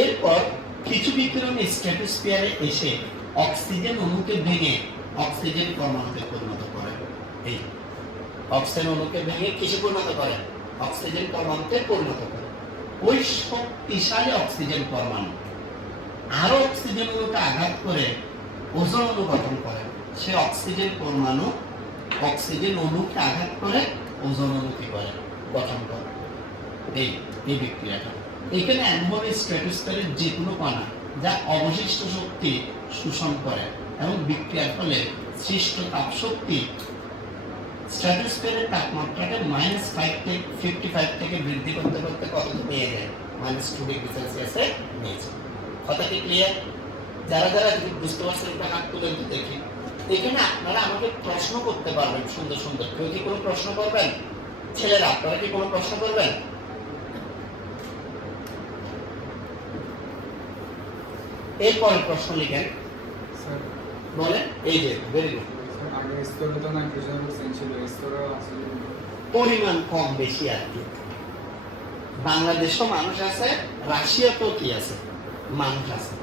এরপর কিছু বিকিরণ স্ট্র্যাটোস্ফিয়ারে এসে অক্সিজেন অণুকে ভেঙে অক্সিজেন পরমাণুতে পরিণত করে। এই অক্সিজেন অণুকে ভেঙে কিসে পরিণত করে? অক্সিজেন পরমাণুতে পরিণত করে। ওই শক্তিশালী অক্সিজেন পরমাণু আরো অক্সিজেন অণুকে আঘাত করে ওজোন অণু গঠন করে। সে অক্সিজেন পরমাণু অক্সিজেন অণুকে আঘাত করে ওজোন অণু কি করে? গঠন করে। এই বিক্রিয়াটা এখানে এমন স্ট্র্যাটোস্ফিয়ারের যে কোনো কণা যা অবশিষ্ট শক্তি শোষণ করে এবং বিক্রিয়ার ফলে সৃষ্ট তাপ শক্তি স্ট্র্যাটোস্ফিয়ারের তাপমাত্রাকে -5 থেকে 55 থেকে বৃদ্ধি করতে করতে কত নিয়ে যায়? -2 ডিগ্রি সেলসিয়াসে নিয়ে যায়। কথা কি ক্লিয়ার? যারা যারা বুঝতে পারছেন একটা হাত তুলে দেখি। এখানে আপনারা আমাকে প্রশ্ন করতে পারবেন সুন্দর সুন্দর। কেউ কি কোনো প্রশ্ন করবেন? ছেলেরা আপনারা কি কোনো প্রশ্ন করবেন? এরপরে প্রশ্ন লিখেন। বলে এই যে ভেরি গুড। পরিমাণ কম বেশি আর কি। বাংলাদেশও মানুষ আছে, রাশিয়াতেও কি আছে? মানুষ আছে,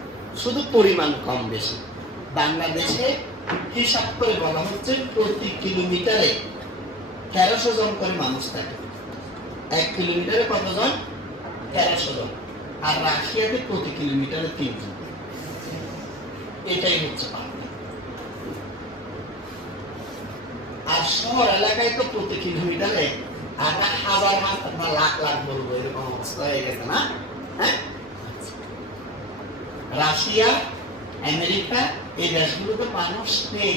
শুধু পরিমাণ কম বেশি। বাংলাদেশে হিসাব করে বলা হচ্ছে প্রতি কিলোমিটারে 1300 জন করে মানুষ থাকে। 1 কিলোমিটারে কতজন? 1300 জন। আর রাশিয়াতে প্রতি কিলোমিটারে 3 জন। এটাই হচ্ছে পার্থক্য। আর শহর এলাকায় তো প্রতি কিলোমিটারে আমরা হাজার হাজার বা লাখ লাখ বলবো, এরকম অবস্থা হয়ে গেছে না? হ্যাঁ, রাশিয়া, আমেরিকা এই দেশগুলোতে মানুষ নেই,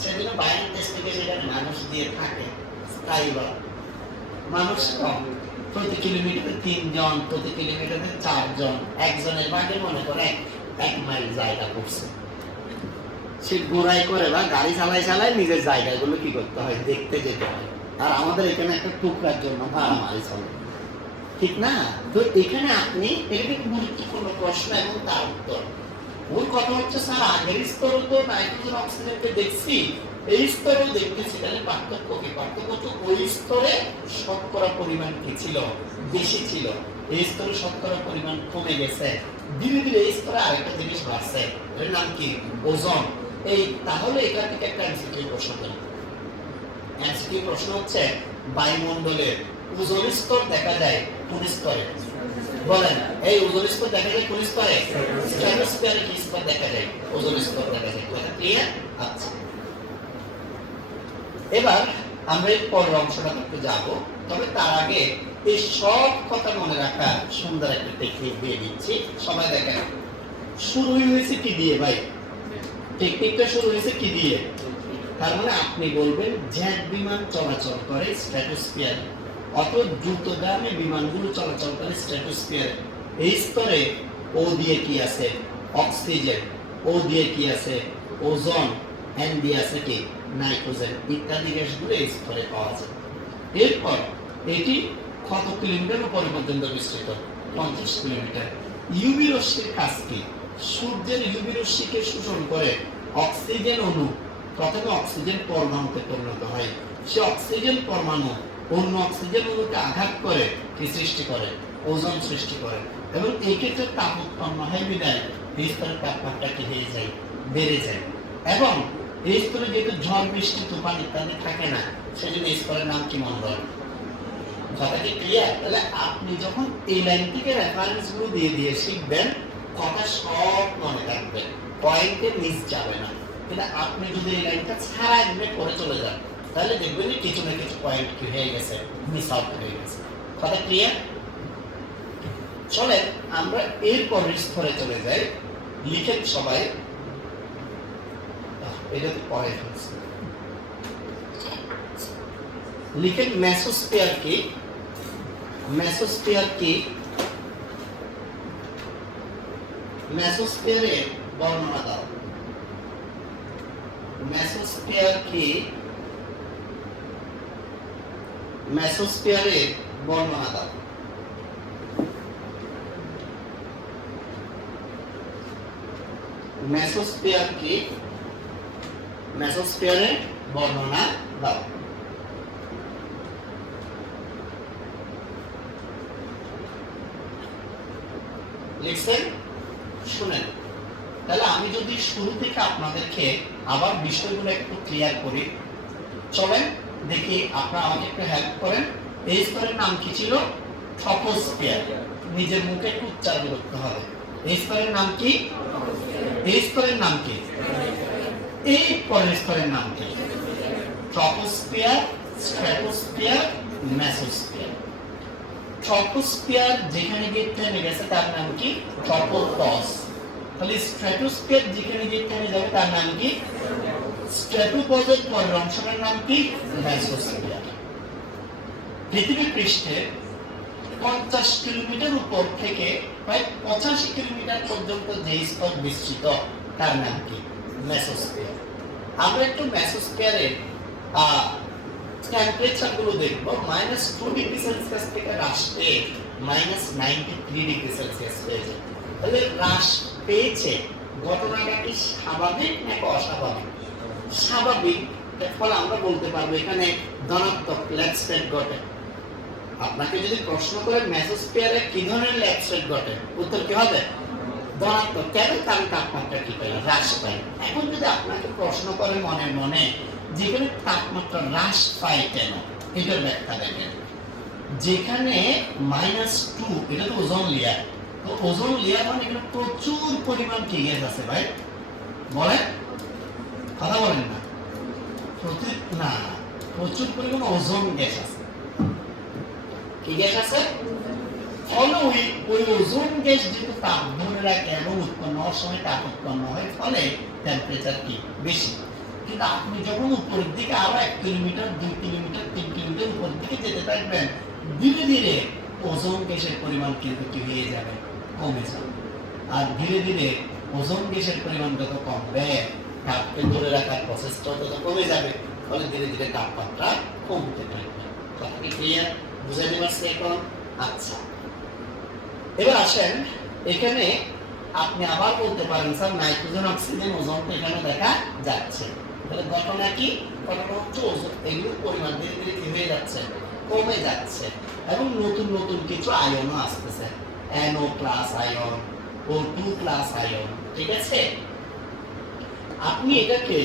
সেজন্য বাইরের দেশ থেকে সেখানে মানুষ দিয়ে থাকে। স্থায়ীভাবে মানুষ কম। প্রতি কিলোমিটারে 3 জন, প্রতি কিলোমিটারে 4 জন। একজনের ভাগে মনে করে 1 মাইল জায়গা করছে। সে ঘোড়ায় করে বা গাড়ি চালায় নিজের জায়গাগুলো কি করতে হয়? দেখতে যেতে হয়। আর আমাদের এখানে একটা টুকরার জন্য মারামারি চলে, ঠিক না? তো এখানে আপনি এটা গুরুত্বপূর্ণ প্রশ্ন এবং তার উত্তর। ওর কথা হচ্ছে স্যার আগের স্তরে তো নাইট্রোজেন অক্সিজেনকে দেখছি, এই স্তরেও দেখতেছি, তাহলে পার্থক্য কি? পার্থক্য তো ওই স্তরে শতকরা পরিমাণ কি ছিল? বেশি ছিল। এই স্তরে শতকরা পরিমাণ কমে গেছে। ধীরে ধীরে এই স্তরে আরেকটা জিনিস বাড়ছে, এর নাম কি? ওজোন। এই তাহলে এখান থেকে একটা এমসিকিউ প্রশ্ন দেন। এমসিকিউ প্রশ্ন হচ্ছে বায়ুমণ্ডলের ওজোন স্তর দেখা যায় কোন স্তরে? বলেন, এই ওজোন স্তর দেখা যায় কোন স্তরে? স্ট্র্যাটোস্ফিয়ারে কি স্তর দেখা যায়? ওজোন স্তর দেখা যায়। কথা ক্লিয়ার? আচ্ছা, এবার আমরা এই পরের অংশটা একটু যাব। তবে তার আগে এই সব কথা মনে রাখা সুন্দর একটা টেকনিক দিয়ে দিচ্ছি। সবাই দেখেন, শুরু হয়েছে কি দিয়ে ভাই? টেকনিকটা শুরু হয়েছে কি দিয়ে? তার মানে আপনি বলবেন জেট বিমান চলাচল করে স্ট্র্যাটোস্ফিয়ারে, অত দ্রুতগামী বিমানগুলো চলাচল করে স্ট্র্যাটোস্ফিয়ারে। এই স্তরে ও দিয়ে কি আছে? অক্সিজেন। ও দিয়ে কি আছে? ওজোন। এন দিয়ে আছে কি? নাইট্রোজেন ইত্যাদি গ্যাসগুলো এই স্তরে পাওয়া যায়। এরপর এটি কত কিলোমিটার উপরে পর্যন্ত বিস্তৃত? 50 কিলোমিটার। ইউভি রশ্মির কাজ কি? সূর্যের ইউভি রশ্মিকে শোষণ করে অক্সিজেন অণু প্রথমে অক্সিজেন পরমাণুতে পরিণত হয়। সে অক্সিজেন পরমাণু অন্য অক্সিজেন অণুকে আঘাত করে কি সৃষ্টি করে? ওজোন সৃষ্টি করে। এবং এই ক্ষেত্রে তাপ উৎপন্ন হয় বিদায় এই স্তরের তাপমাত্রা কি হয়ে যায়, বেড়ে যায়। এবং এই স্তরে যেহেতু ঝড় বৃষ্টি তুফান ইত্যাদি থাকে না, সেজন্য এই স্তরের নাম কি মন্ডল। কথা কি ক্লিয়ার? তাহলে আপনি যখন এই লাইন থেকে রেফারেন্স গুলো দিয়ে দিয়ে শিখবেন, কথা সব মনে থাকবে, পয়েন্টে মিস যাবে না। কিন্তু আপনি যদি এই লাইনটা ছাড়া এমনি করে চলে যান, তাহলে দেখবেন কিছু না কিছু পয়েন্ট কি হয়ে গেছে, মিস আউট হয়ে গেছে। কথা ক্লিয়ার? চলে আমরা এর পরের স্তরে চলে যাই। লিখেন সবাই, এটা তো পরে ফেলছি। লিখেন মেসোস্ফিয়ার কি, মেসোস্ফিয়ার কি, মেসোস্ফিয়ারের বর্ণনা দাও। মেসোস্ফিয়ার কি, মেসোস্ফিয়ারের বর্ণনা দাও। মেসোস্ফিয়ার কি, মেসোস্ফিয়ারের বর্ণনা দাও। লিখছেন? শুনেন, তাহলে আমি যদি শুরু থেকে আপনাদেরকে আবার বিষয়গুলো একটু ক্লিয়ার করি, চলেন দেখি আপনারা আমাকে একটু হেল্প করেন। এই স্তরের নাম কি ছিল? ট্রপোস্ফিয়ার। নিজের মুখে একটু উচ্চারণ করতে হবে। এই স্তরের নাম কি? এই স্তরের নাম কি? এই পরের স্তরের নাম কি? Troposphere, stratosphere, mesosphere. ট্রপোস্ফিয়ার যেখানে গিয়ে থেমে গেছে তার নাম কি? ট্রপোপস। তাহলে স্ট্র্যাটোস্ফিয়ার যেখানে গিয়ে থেমে যাবে তার নাম কি? স্ট্র্যাটোপসের পরের অংশটার নাম কি? মেসোস্ফিয়ার। পৃথিবী পৃষ্ঠে 50 কিলোমিটার উপর থেকে প্রায় 85 কিলোমিটার পর্যন্ত যে স্তর বিস্তৃত তার নাম কি? মেসোস্ফিয়ার। আমরা একটু মেসোস্ফিয়ারের টেম্পারেচার গুলো দেখবো। -2 ডিগ্রি সেলসিয়াস থেকে হ্রাস পেয়ে -93 ডিগ্রি সেলসিয়াস পেয়েছে। তাহলে হ্রাস পেয়েছে, ঘটনাটা কি স্বাভাবিক নাকি অস্বাভাবিক? স্বাভাবিক। এর ফলে আমরা বলতে পারবো এখানে ধনাত্মক ল্যাক্সপেট ঘটে। আপনাকে যদি প্রশ্ন করে মেসোস্ফিয়ারে কি ধরনের ল্যাক্সপেট ঘটে, উত্তর কি হবে? ধনাত্মক। কেন? কারণ তাপমাত্রা কি পাই? হ্রাস পায়। এখন যদি আপনাকে প্রশ্ন করে মনে মনে যেখানে তাপমাত্রা হ্রাস পায় কেন, এটার ব্যাখ্যা দেখেন। যেখানে -2, এটা তো ওজোন লেয়ার। তো ওজোন লেয়ার মানে এখানে প্রচুর পরিমাণ কি গ্যাস আছে ভাই? বলেন, কথা বলেন না। না, প্রচুর পরিমাণ ওজোন গ্যাস আছে। কি গ্যাস আছে? ফলে ওই ওজোন গ্যাস যেহেতু তাপ ধরে রাখে এবং উৎপন্ন হওয়ার সময় তাপ উৎপন্ন হয়, ফলে টেম্পারেচার কি বেশি। কিন্তু আপনি যখন উপরের দিকে আরো 1 কিলোমিটার, 2 কিলোমিটার, 3 কিলোমিটার উপরের দিকে যেতে থাকবেন, ধীরে ধীরে ওজোন গ্যাসের পরিমাণ কিন্তু কি হয়ে যাবে? কমে যাবে। আর ধীরে ধীরে ওজোন গ্যাসের পরিমাণ যত কমবে, তাপকে ধরে রাখার প্রসেসটা তত কমে যাবে। ফলে ধীরে ধীরে তাপমাত্রা কমতে থাকবে। কথা কি ক্লিয়ার? বুঝাতে পারছি এখন? আচ্ছা, এবার আসেন, এখানে আপনি আবার বলতে পারেন স্যার নাইট্রোজেন, অক্সিজেন, ওজোন তো এখানে দেখা যাচ্ছে। তাহলে ঘটনা কি? ঘটনা হচ্ছে ওজোন এগুলোর পরিমাণ ধীরে ধীরে কি হয়ে যাচ্ছে? কমে যাচ্ছে। এবং নতুন নতুন কিছু আয়নও আসতেছে, NO+ আয়ন, O2+ আয়ন। ঠিক আছে? আপনি এটাকে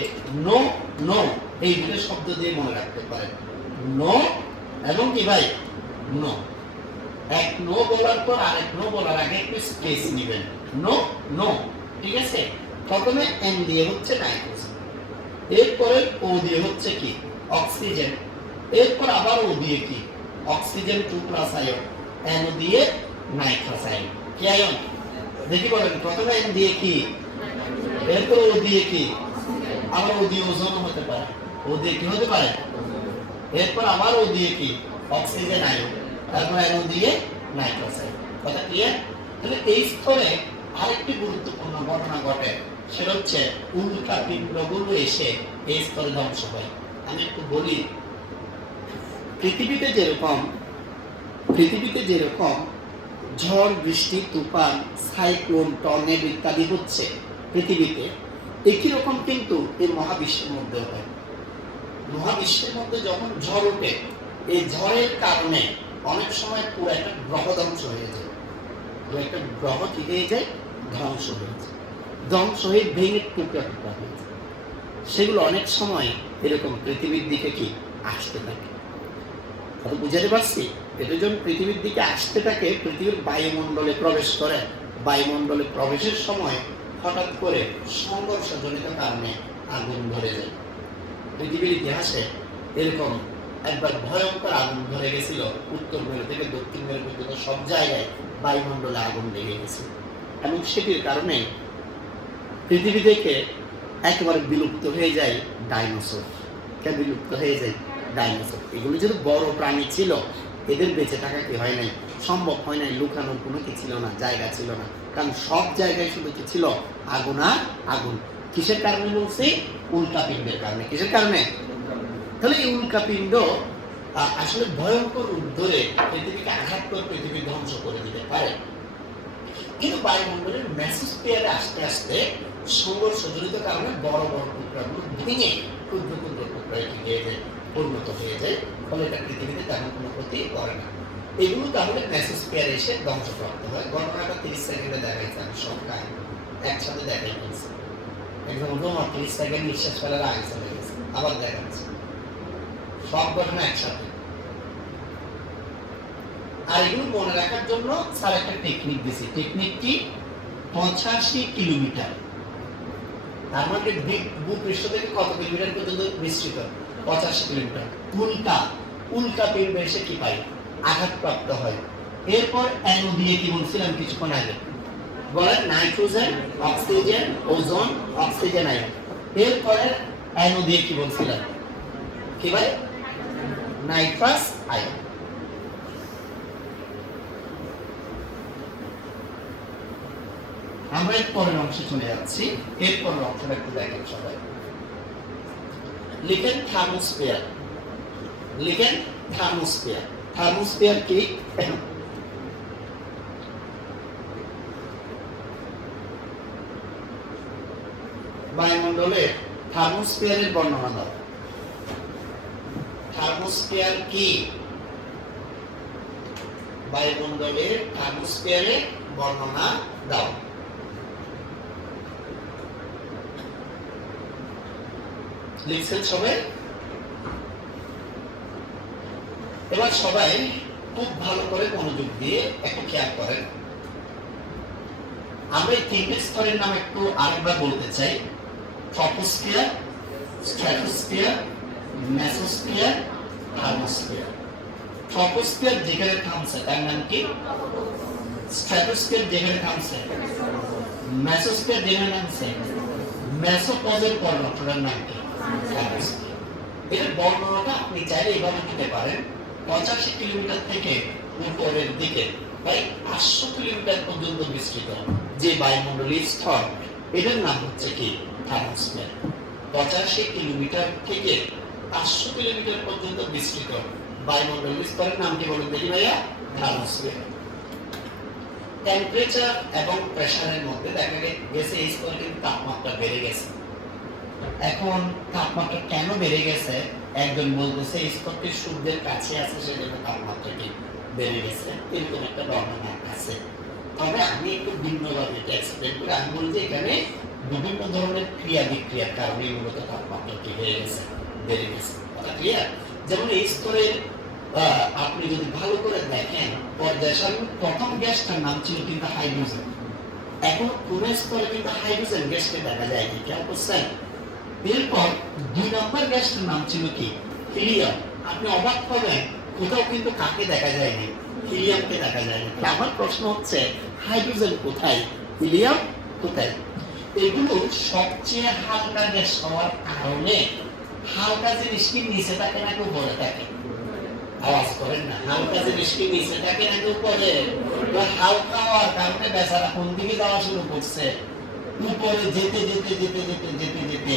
নো নো এই দুটো শব্দ দিয়ে মনে রাখতে পারেন। নো এবং কি ভাই? নো। এক নো বলার পর আরেক নো বলার আগে একটু স্পেস নেবেন। No no. ঠিক আছে? প্রথমে N দিয়ে হচ্ছে নাইট্রোজেন, এরপরে O দিয়ে হচ্ছে কি? অক্সিজেন, এরপর আবার O দিয়ে কি? অক্সিজেন 2+ আয়ন, NO দিয়ে নাইট্রাস আয়ন। কি আয়ন? দেখি বলেন, প্রথমে N দিয়ে কি, এরপর O দিয়ে কি, আবার O দিয়ে ওজোন হতে পারে। O দিয়ে কি হতে পারে? এরপর আবার O দিয়ে কি? অক্সিজেন আয়ন, তারপর NO দিয়ে নাইট্রাস আয়ন। কথা ক্লিয়ার? তাহলে এই স্তরে আরেকটি গুরুত্বপূর্ণ ঘটনা ঘটে, সেটা হচ্ছে উল্কাপিণ্ডগুলো এসে এই স্তরে ধ্বংস হয়। আমি একটু বলি, পৃথিবীতে যেরকম ঝড় বৃষ্টি তুফান সাইক্লোন টর্নেডো ইত্যাদি হচ্ছে পৃথিবীতে, একই রকম কিন্তু এই মহাবিশ্বের মধ্যে হয়। মহাবিশ্বের মধ্যে যখন ঝড় ওঠে, এই ঝড়ের কারণে অনেক সময় পুরো একটা গ্রহ ধ্বংস হয়ে যায়। দু একটা গ্রহ কি হয়ে যায়, ধ্বংস হয়ে যায়, ধ্বংস হয়ে ভেঙে টুকরা টুকরা হয়ে যায়। সেগুলো অনেক সময় এরকম পৃথিবীর দিকে কি আসতে থাকে। কথা বুঝাতে পারছি? এটা যখন পৃথিবীর দিকে আসতে থাকে, পৃথিবীর বায়ুমণ্ডলে প্রবেশ করে, বায়ুমণ্ডলে প্রবেশের সময় হঠাৎ করে সংঘর্ষজনিত কারণে আগুন ধরে যায়। পৃথিবীর ইতিহাসে এরকম একবার ভয়ঙ্কর আগুন ধরে গেছিল, উত্তর মেরু থেকে দক্ষিণ মেরু পর্যন্ত সব জায়গায় বায়ুমণ্ডলে আগুন লেগে গেছিল, এবং সেটির কারণে পৃথিবী থেকে একেবারে বিলুপ্ত হয়ে যায় ডাইনোসর। বিলুপ্ত হয়ে যায় ডাইনোসর। এগুলো যেহেতু বড় প্রাণী ছিল, এদের বেঁচে থাকা কি হয় নাই, সম্ভব হয় নাই, লুকানোর কোনো কি ছিল না, জায়গা ছিল না, কারণ সব জায়গায় শুধু কি ছিল, আগুন আর আগুন। কিসের কারণে বলছি? উল্কাপিণ্ডের কারণে। কিসের কারণে? তাহলে এই উল্কাপিণ্ড আসলে ভয়ঙ্কর রূপ ধরে পৃথিবীকে আঘাত করে পৃথিবী ধ্বংস করে দিতে পারে। কিন্তু বায়ুমণ্ডলের মেসোস্ফিয়ারে আস্তে আস্তে সংঘর্ষজনিত কারণে বড় বড় টুকরাগুলো ভেঙে ক্ষুদ্র ক্ষুদ্র টুকরায় পরিণত হয়ে যায়, ফলে এটা পৃথিবীতে তেমন কোনো ক্ষতি করে না। এগুলো তাহলে মেসোস্ফিয়ারে এসে ধ্বংসপ্রাপ্ত হয়। ঘটনাটা 30 সেকেন্ডে দেখাইছে, আমি সব কাহিনী একসাথে দেখাই ফেলছি। একদম 30 সেকেন্ড নিঃশ্বাস ফেলার আগে চলে গেছে, আবার দেখাচ্ছে সব ঘটনা একসাথে। আর এগুলো মনে রাখার জন্য স্যার একটা টেকনিক দিয়েছে। টেকনিক কি? 85 কিলোমিটার, তার মানে ভূপৃষ্ঠ থেকে কত কিলোমিটার পর্যন্ত বিস্তৃত? 85 কিলোমিটার। উল্কাপিণ্ড এসে কি পাই? আঘাতপ্রাপ্ত হয়। এরপর অ্যানো দিয়ে কি বলছিলাম কিছুক্ষণ আগে, বলেন nitrogen, oxygen, ozone, oxygen ion. এরপরে অ্যানো দিয়ে কি বলছিলাম? কি ভাই? Nitrous ion. আমরা এর পরের অংশে চলে যাচ্ছি। এর পরের অংশটা একটু দেখেন সবাই। লিখেন থার্মোস্ফিয়ার। লিখেন থার্মোস্ফিয়ার। থার্মোস্ফিয়ার কি? বায়ুমণ্ডলে থার্মোস্ফিয়ারের বর্ণনা দাও। থার্মোস্ফিয়ার কি? বায়ুমণ্ডলের থার্মোস্ফিয়ারের বর্ণনা দাও। লিখছেন সবাই? এবার সবাই খুব ভালো করে মনোযোগ দিয়ে একটু খেয়াল করেন। আমরা এই তিনটে স্তরের নাম একটু আরেকবার বলতে চাই। Troposphere, stratosphere, mesosphere, thermosphere. Troposphere যেখানে থামছে তার নাম কি? স্ট্র্যাটোস্ফিয়ার যেখানে থামছে, মেসোস্ফিয়ার যেখানে নামছে, মেসোপজের পর্বতটার নাম কি? থার্মোস্ফিয়ার। এর বর্ণনাটা আপনি চাইলে এভাবে দিতে পারেন। 85 কিলোমিটার থেকে উপরের দিকে প্রায় 500 কিলোমিটার পর্যন্ত বিস্তৃত যে বায়ুমণ্ডলীয় স্তর, এটার নাম হচ্ছে কি? থার্মোস্ফিয়ার। 85 কিলোমিটার থেকে 500 কিলোমিটার পর্যন্ত বিস্তৃত বায়ুমণ্ডলীয় স্তরের নাম কি বলুন দেখি ভাইয়া? থার্মোস্ফিয়ার। টেম্পারেচার এবং প্রেসারের মধ্যে দেখা গেছে এই স্তরে কিন্তু তাপমাত্রা বেড়ে গেছে। এখন তাপমাত্রা কেন বেড়ে গেছে? একজন বলতেছে এই স্তরটি সূর্যের কাছে আছে, সেজন্য তাপমাত্রাটি বেড়ে গেছে, এরকম একটা বর্ণনা আছে। তবে আমি একটু ভিন্নভাবে এটা এক্সপ্লেন করি। আমি বলছি এখানে বিভিন্ন ধরনের ক্রিয়া বিক্রিয়ার কারণে মূলত তাপমাত্রাটি বেড়ে গেছে, বেড়ে গেছে। কথা ক্লিয়ার? যেমন এই স্তরে আপনি যদি ভালো করে দেখেন, পর্যায় সারণীর প্রথম গ্যাসটার নাম ছিল কিন্তু হাইড্রোজেন। এখন কোন স্তরে কিন্তু হাইড্রোজেন গ্যাসকে দেখা যায়নি, খেয়াল করছেন? এরপর 2 নম্বর গ্যাসটার নাম ছিল কি? হিলিয়াম। আপনি অবাক হবেন, কোথাও কিন্তু কাকে দেখা যায়নি? হিলিয়ামকে দেখা যায়নি। আমার প্রশ্ন হচ্ছে হাইড্রোজেন কোথায়, হিলিয়াম কোথায়? এগুলো সবচেয়ে হালকা গ্যাস হওয়ার কারণে হালকা জিনিস কি নিচে থাকে নাকি উপরে থাকে? আওয়াজ করেন না। হালকা জিনিস কি নিচে থাকে নাকি উপরে? হালকা হওয়ার কারণে বেচারা কোন দিকে যাওয়া শুরু করছে? উপরে যেতে যেতে যেতে যেতে যেতে যেতে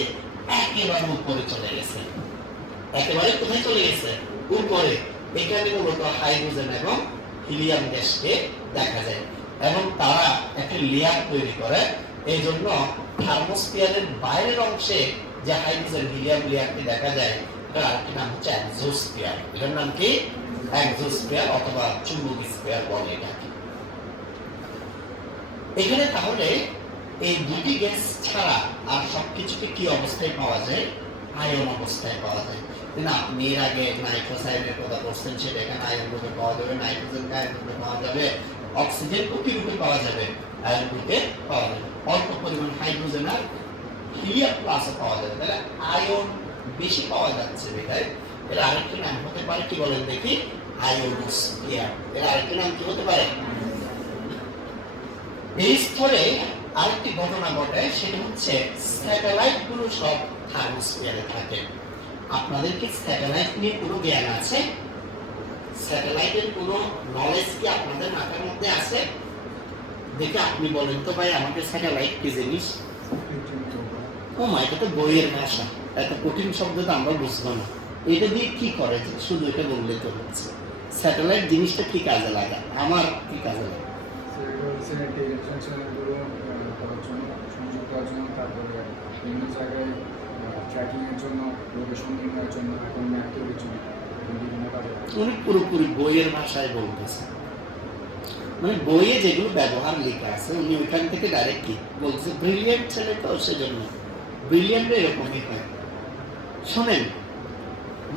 একেবারে উপরে চলে গেছে। একেবারে কোথায় চলে গেছে? উপরে। এখানে মূলত হাইড্রোজেন এবং হিলিয়াম গ্যাসকে দেখা যায়, এবং তারা একটা লেয়ার তৈরি করে। এই জন্য থার্মোস্ফিয়ারের বাইরের অংশে যে হাইড্রোজেন হিলিয়াম লেয়ারটি দেখা যায়, এটার আরেকটি নাম হচ্ছে এক্সোস্ফিয়ার। এটার নাম কি? এক্সোস্ফিয়ার অথবা চুম্বক স্ফিয়ার বলে এটাকে। এখানে তাহলে এই দুটি গ্যাস ছাড়া আর সবকিছুকে কি অবস্থায় পাওয়া যায়? আয়ন অবস্থায় পাওয়া যায়। কিন্তু আপনি এর আগে নাইট্রোসাইডের কথা বলছেন, সেটা এখানে আয়ন রূপে পাওয়া যাবে, নাইট্রোজেনকে আয়ন রূপে পাওয়া যাবে, অক্সিজেনকে কি রূপে পাওয়া যাবে? আয়ন রূপে পাওয়া যাবে। অল্প পরিমাণ হাইড্রোজেন আর হিলিয়াম প্লাসও পাওয়া যাবে। তাহলে আয়ন বেশি পাওয়া যাচ্ছে বিধায় এর আরেকটি নাম হতে পারে, কি বলেন দেখি? আয়োনোস্ফিয়ার। এর আরেকটি নাম কি হতে পারে? এই স্তরে আরেকটি ঘটনা ঘটে, সেটা হচ্ছে স্যাটেলাইট গুলো সব থার্মোস্ফিয়ারে থাকে। আপনাদের কি স্যাটেলাইট নিয়ে কোনো জ্ঞান আছে? স্যাটেলাইটের কোনো নলেজ কি আপনাদের মাথার মধ্যে আছে? দেখে আপনি বলেন তো ভাই আমাকে স্যাটেলাইট কি জিনিস? ও মা, এটা তো বইয়ের ভাষা, এত কঠিন শব্দ তো আমরা বুঝবো না। এটা দিয়ে কি করে? শুধু এটা বললে তো হচ্ছে। স্যাটেলাইট জিনিসটা কি কাজে লাগে? আমার কি কাজে লাগে? তারপরে বিভিন্ন জায়গায় ট্র্যাকিংয়ের জন্য, লোকেশন নির্ণয়ের জন্য, এখন ম্যাপ তৈরির জন্য বিভিন্ন কাজে। উনি পুরোপুরি বইয়ের ভাষায় বলতেছে, মানে বইয়ে যেগুলো ব্যবহার লেখা আছে উনি ওইখান থেকে ডাইরেক্ট কি বলছে। ব্রিলিয়েন্ট ছেলে তো, সেজন্য ব্রিলিয়েন্ট এরকমই হয়। শোনেন,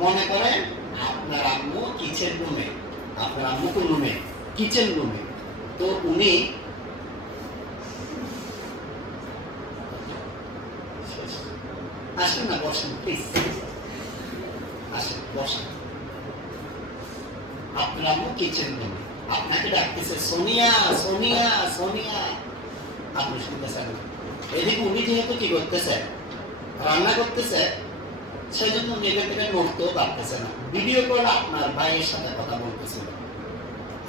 মনে করেন আপনার আম্মু কিচেন রুমে, আপনার আম্মু কোন রুমে? কিচেন রুমে। তো উনি আসেন না, বসেন প্লিজ, আসেন বসেন। আপনার আম্মু কিচেন রুমে আপনাকে ডাকতেছে, সোনিয়া সোনিয়া সোনিয়া, আপনি শুনতেছেন না। এদিকে উনি যেহেতু কি করতেছে, রান্না করতেছে, সেই জন্য উনি এখান থেকে নড়তেও পারতেছে না। ভিডিও কল আপনার ভাইয়ের সাথে কথা বলতেছিল,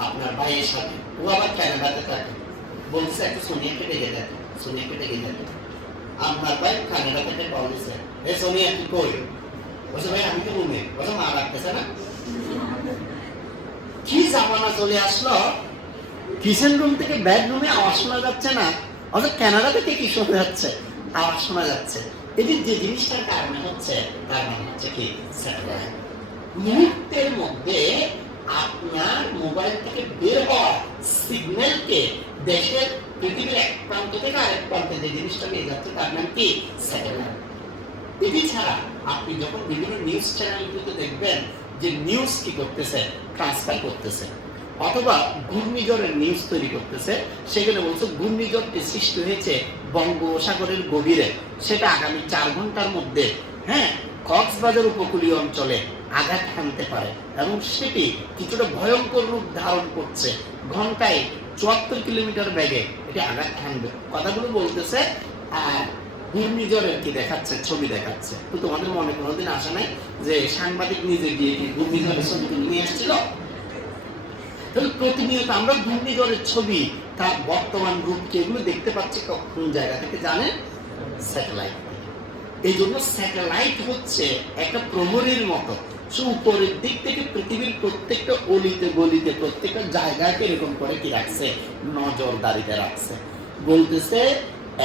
আপনার ভাইয়ের সাথে। ও আবার কানাডাতে থাকে, বলতেছে একটু সোনিয়াকে ডেকে দেখে, সোনিয়াকে ডেকে দেখে। আপনার ভাই কানাডা থেকে কল দিচ্ছে, এ সোনিয়া তুই কই? বলছে ভাই আমি তো রুমে। বলছে মা রাখতেছে না। কি জামানা চলে আসলো, কিচেন রুম থেকে বেডরুমে আওয়াজ শোনা যাচ্ছে না, অথচ কানাডা থেকে কি শোনা যাচ্ছে? আওয়াজ শোনা যাচ্ছে। এটি যে জিনিসটার কারণে হচ্ছে, তার নাম হচ্ছে কি? স্যাটেলাইট। মুহূর্তের মধ্যে আপনার মোবাইল থেকে বের হওয়া সিগন্যালকে দেশের, পৃথিবীর এক প্রান্ত থেকে আরেক প্রান্তে যে জিনিসটা নিয়ে যাচ্ছে তার নাম কি? স্যাটেলাইট। এটি ছাড়া আপনি যখন বিভিন্ন নিউজ চ্যানেলগুলোতে দেখবেন যে নিউজ কি করতেছে, ট্রান্সফার করতেছে, অথবা ঘূর্ণিঝড়ের নিউজ তৈরি করতেছে, সেখানে বলছে ঘূর্ণিঝড়টি সৃষ্টি হয়েছে বঙ্গোপসাগরের গভীরে, সেটা আগামী 4 ঘন্টার মধ্যে কক্সবাজার উপকূলীয় অঞ্চলে আঘাত হানতে পারে এবং সেটি কিছুটা ভয়ঙ্কর রূপ ধারণ করছে, ঘন্টায় 74 কিলোমিটার বেগে এটি আঘাত হানবে। কথাগুলো বলতেছে আর ঘূর্ণিঝড়ের কি দেখাচ্ছে, ছবি দেখাচ্ছে। তো তোমাদের মনে কোনোদিন আসে নাই যে সাংবাদিক নিজে গিয়ে কি ঘূর্ণিঝড়ের ছবি তুলে নিয়ে আসছিল? তাহলে প্রতিনিয়ত আমরা ঘূর্ণিঝড়ের ছবি, তার বর্তমান রূপকে এগুলো দেখতে পাচ্ছি কোন জায়গা থেকে জানেন? স্যাটেলাইট। এই জন্য স্যাটেলাইট হচ্ছে একটা প্রহরীর মতো, সে উপরের দিক থেকে পৃথিবীর প্রত্যেকটা অলিতে গলিতে, প্রত্যেকটা জায়গাকে এরকম করে কি রাখছে, নজরদারিতে রাখছে। বলতেছে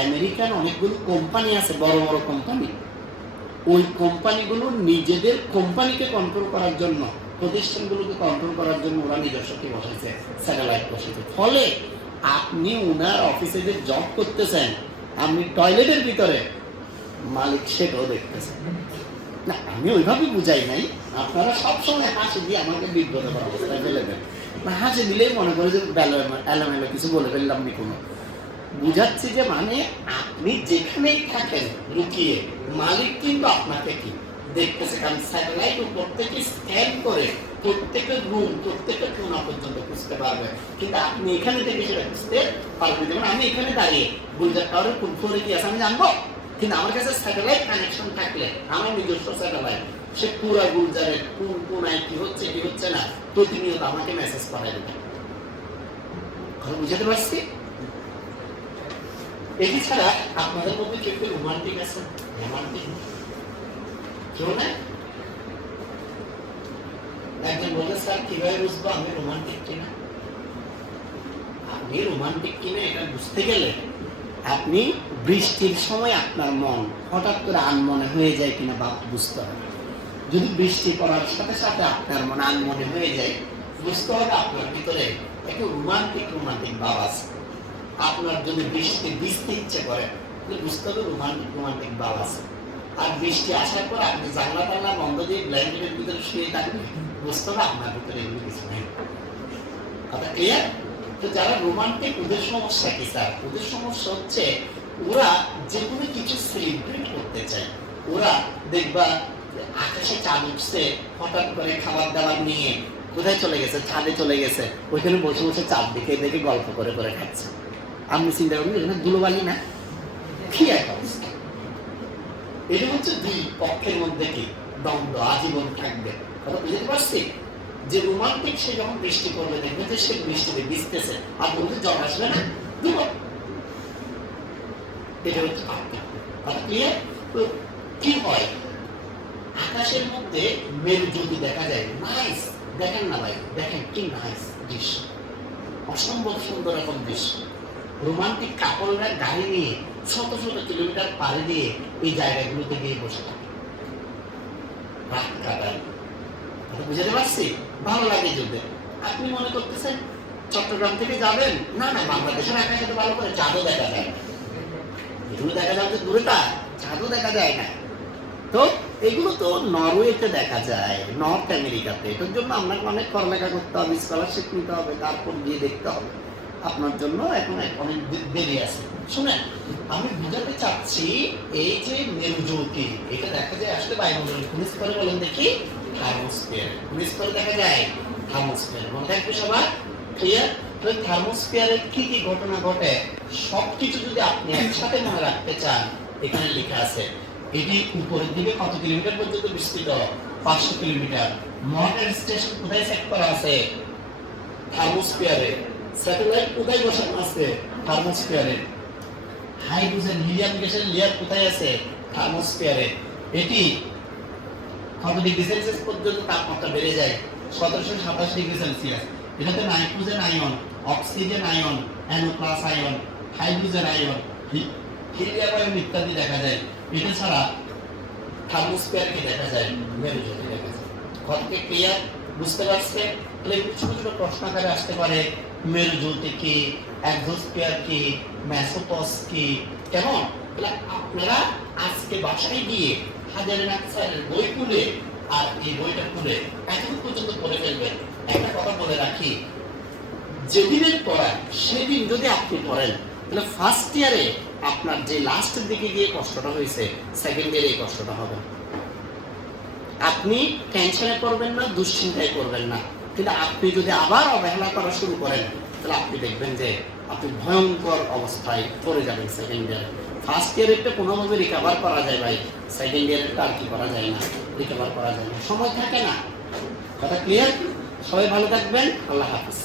আমেরিকান অনেকগুলো কোম্পানি আছে, বড় বড় কোম্পানি, ওই কোম্পানিগুলো নিজেদের কোম্পানিকে কন্ট্রোল করার জন্য, প্রতিষ্ঠানগুলোকে কন্ট্রোল করার জন্য ওরা নিজস্বকে বসাইছে, স্যাটেলাইট বসাইছে। ফলে আপনি ওনার অফিসে যে জব করতেছেন, আপনি টয়লেটের ভিতরে মালিক সেটাও দেখতেছেন না। আমি ওইভাবে বুঝাই নাই, আপনারা সবসময় হাসি দিয়ে আমাকে বিব্রতকর অবস্থায় ফেলে দেন। হাসি দিলেই মনে করে যে এলোমেলো কিছু বলে ফেললাম নি। কোনো বুঝাচ্ছি যে মানে আপনি যেখানেই থাকেন লুকিয়ে, মালিক কিন্তু আপনাকে কি দেখতেছে, কারণ স্যাটেলাইট উপর থেকে স্ক্যান করে প্রত্যেকটা রুম, প্রত্যেকটা কোণা পর্যন্ত খুঁজতে পারবে, কিন্তু আপনি এখানে থেকে সেটা খুঁজতে পারবেন। যেমন আমি এখানে দাঁড়িয়ে গুলজার টাওয়ারের কোন ফ্লোরে কি আছে আমি জানবো, কিন্তু আমার কাছে স্যাটেলাইট কানেকশন থাকলে, আমার নিজস্ব স্যাটেলাইট, সে পুরো গুলজারের কোন কোনায় কি হচ্ছে না প্রতিনিয়ত আমাকে মেসেজ পাঠায় দেবে। কথা বুঝাতে পারছি? এটি ছাড়া আপনাদের মধ্যে কেউ কেউ রোমান্টিক আছে? রোমান্টিক কেউ না? একজন বলতে স্যার কিভাবে বুঝবো আমি রোমান্টিক কিনা? আপনি রোমান্টিক কিনা এটা বুঝতে গেলে আপনি বৃষ্টির সময় আপনার মন হঠাৎ করে আনমনে হয়ে যায় কিনা বুঝতে হবে। যদি বৃষ্টি পড়ার সাথে সাথে আপনার মন আনমনে হয়ে যায়, বুঝতে হবে আপনার ভিতরে একটু রোমান্টিক ভাব আছে। আপনার যদি বৃষ্টিতে ভিজতে ইচ্ছে করে তাহলে বুঝতে হবে রোমান্টিক ভাব আছে। আর বৃষ্টি আসার পর আপনি জানলা টানলা বন্ধ দিয়ে ব্ল্যাঙ্কেটের ভিতরে শুয়ে থাকবেন, বুঝতে হবে আপনার ভিতরে এগুলো কিছু নেই। কথা ক্লিয়ার? তো যারা রোমান্টিক ওদের সমস্যা কি স্যার? ওদের সমস্যা হচ্ছে ওরা যে কোনো কিছু সেলিব্রেট করতে চায়। ওরা দেখবা আকাশে চাঁদ উঠছে, হঠাৎ করে খাবার দাবার নিয়ে কোথায় চলে গেছে, ছাদে চলে গেছে, ওইখানে বসে বসে চাঁদ দেখে দেখে গল্প করে করে খাচ্ছে। আপনি চিন্তা করবেন এখানে ধুলোবালি না, কি এক অবস্থা। এটা হচ্ছে দুই পক্ষের মধ্যে কি দ্বন্দ্ব আজীবন থাকবে। কথা বুঝতে পারছি? যে রোমান্টিক সে যখন বৃষ্টি করবে দেখবে যে সে বৃষ্টিতে ভিজতেছে, আর বলতে জ্বর আসবে না, এটা হচ্ছে পার্থক্য। কথা ক্লিয়ার? তো কি হয়, আকাশের মধ্যে মেরু জ্যোতি দেখা যায়, নাইস, দেখেন না ভাই, দেখেন কি নাইস দৃশ্য, অসম্ভব সুন্দর রকম দৃশ্য। রোমান্টিক কাপড়রা গাড়ি নিয়ে শত শত কিলোমিটার পাড়ি দিয়ে এই জায়গাগুলোতে গিয়ে বসে থাকে, রাত কাটায়। বুঝতে পারছি? ভালো লাগে যদি। আপনি মনে করতেছেন চট্টগ্রাম থেকে যাবেন, না না, বাংলাদেশের আকাশে তো ভালো করে চাঁদও দেখা যায়, এগুলো দেখা যায় যে দূরেটা, চাঁদও দেখা যায় না। তো এগুলো তো নরওয়েতে দেখা যায়, নর্থ আমেরিকাতে। এটার জন্য আপনাকে অনেক পড়ালেখা করতে হবে, স্কলারশিপ নিতে হবে, তারপর গিয়ে দেখতে হবে। আপনার জন্য এখন অনেক দেরি আছে। শুনেন, আমি বুঝাতে চাচ্ছি এই যে মেরু জ্যোতি, এটা দেখা যায় আসলে বায়ুমণ্ডল কোন স্তরে বলেন দেখি? থার্মোস্ফিয়ার। কোন স্তরে দেখা যায়? থার্মোস্ফিয়ার। মনে থাকবে সবার? ক্লিয়ার? তো থার্মোস্ফিয়ারে কি কি ঘটনা ঘটে সবকিছু যদি আপনি একসাথে মনে রাখতে চান, এখানে লেখা আছে। এটি উপরের দিকে কত কিলোমিটার পর্যন্ত বিস্তৃত? 500 কিলোমিটার। মহাকাশ স্টেশন কোথায় সেট করা আছে? থার্মোস্ফিয়ারে। স্যাটেলাইট কোথায় বসানো আছে? থার্মোস্ফিয়ারে। হাইড্রোজেন হিলিয়াম গ্যাসের লেয়ার কোথায় আছে? থার্মোস্ফিয়ারে। এটি কত ডিগ্রি সেলসিয়াস পর্যন্ত তাপমাত্রা বেড়ে যায়? 1727 ডিগ্রি সেলসিয়াস। এটাতে nitrogen ion, oxygen ion, NO+ ion, hydrogen ion, helium ion ইত্যাদি দেখা যায়। এটা ছাড়া থার্মোস্ফিয়ারকে দেখা যায়, মেরু জ্যোতি দেখা যায়। কতকে ক্লিয়ার? বুঝতে পারছেন? তাহলে ছোট ছোট প্রশ্ন আকারে আসতে পারে, মেরু জ্যোতি কি, এক্সোস্ফিয়ার কি, মেসোপস কি, কেমন? তাহলে আপনারা আজকে বাসায় গিয়ে হাজারের স্যারের বই খুলে আর এই বইটা খুলে এতটুকু পর্যন্ত পড়ে ফেলবেন। একটা কথা বলে রাখি, যেদিনের পড়ায় সেদিন যদি আপনি পড়েন, তাহলে ফার্স্ট ইয়ারে আপনার যে লাস্টের দিকে গিয়ে কষ্টটা হয়েছে, সেকেন্ড ইয়ারে এই কষ্টটা হবে। আপনি টেনশনে পড়বেন না, দুশ্চিন্তায় পড়বেন না। কিন্তু আপনি যদি আবার অবহেলা করা শুরু করেন, তাহলে আপনি দেখবেন যে আপনি ভয়ঙ্কর অবস্থায় পড়ে যাবেন সেকেন্ড ইয়ারে। ফার্স্ট ইয়ারেরটা কোনোভাবে রিকভার করা যায় ভাই, সেকেন্ড ইয়ারেরটা আর কি করা যায় না, রিকভার করা যায় না, সময় থাকে না। কথা ক্লিয়ার? সবাই ভালো থাকবেন, আল্লাহ হাফিজ।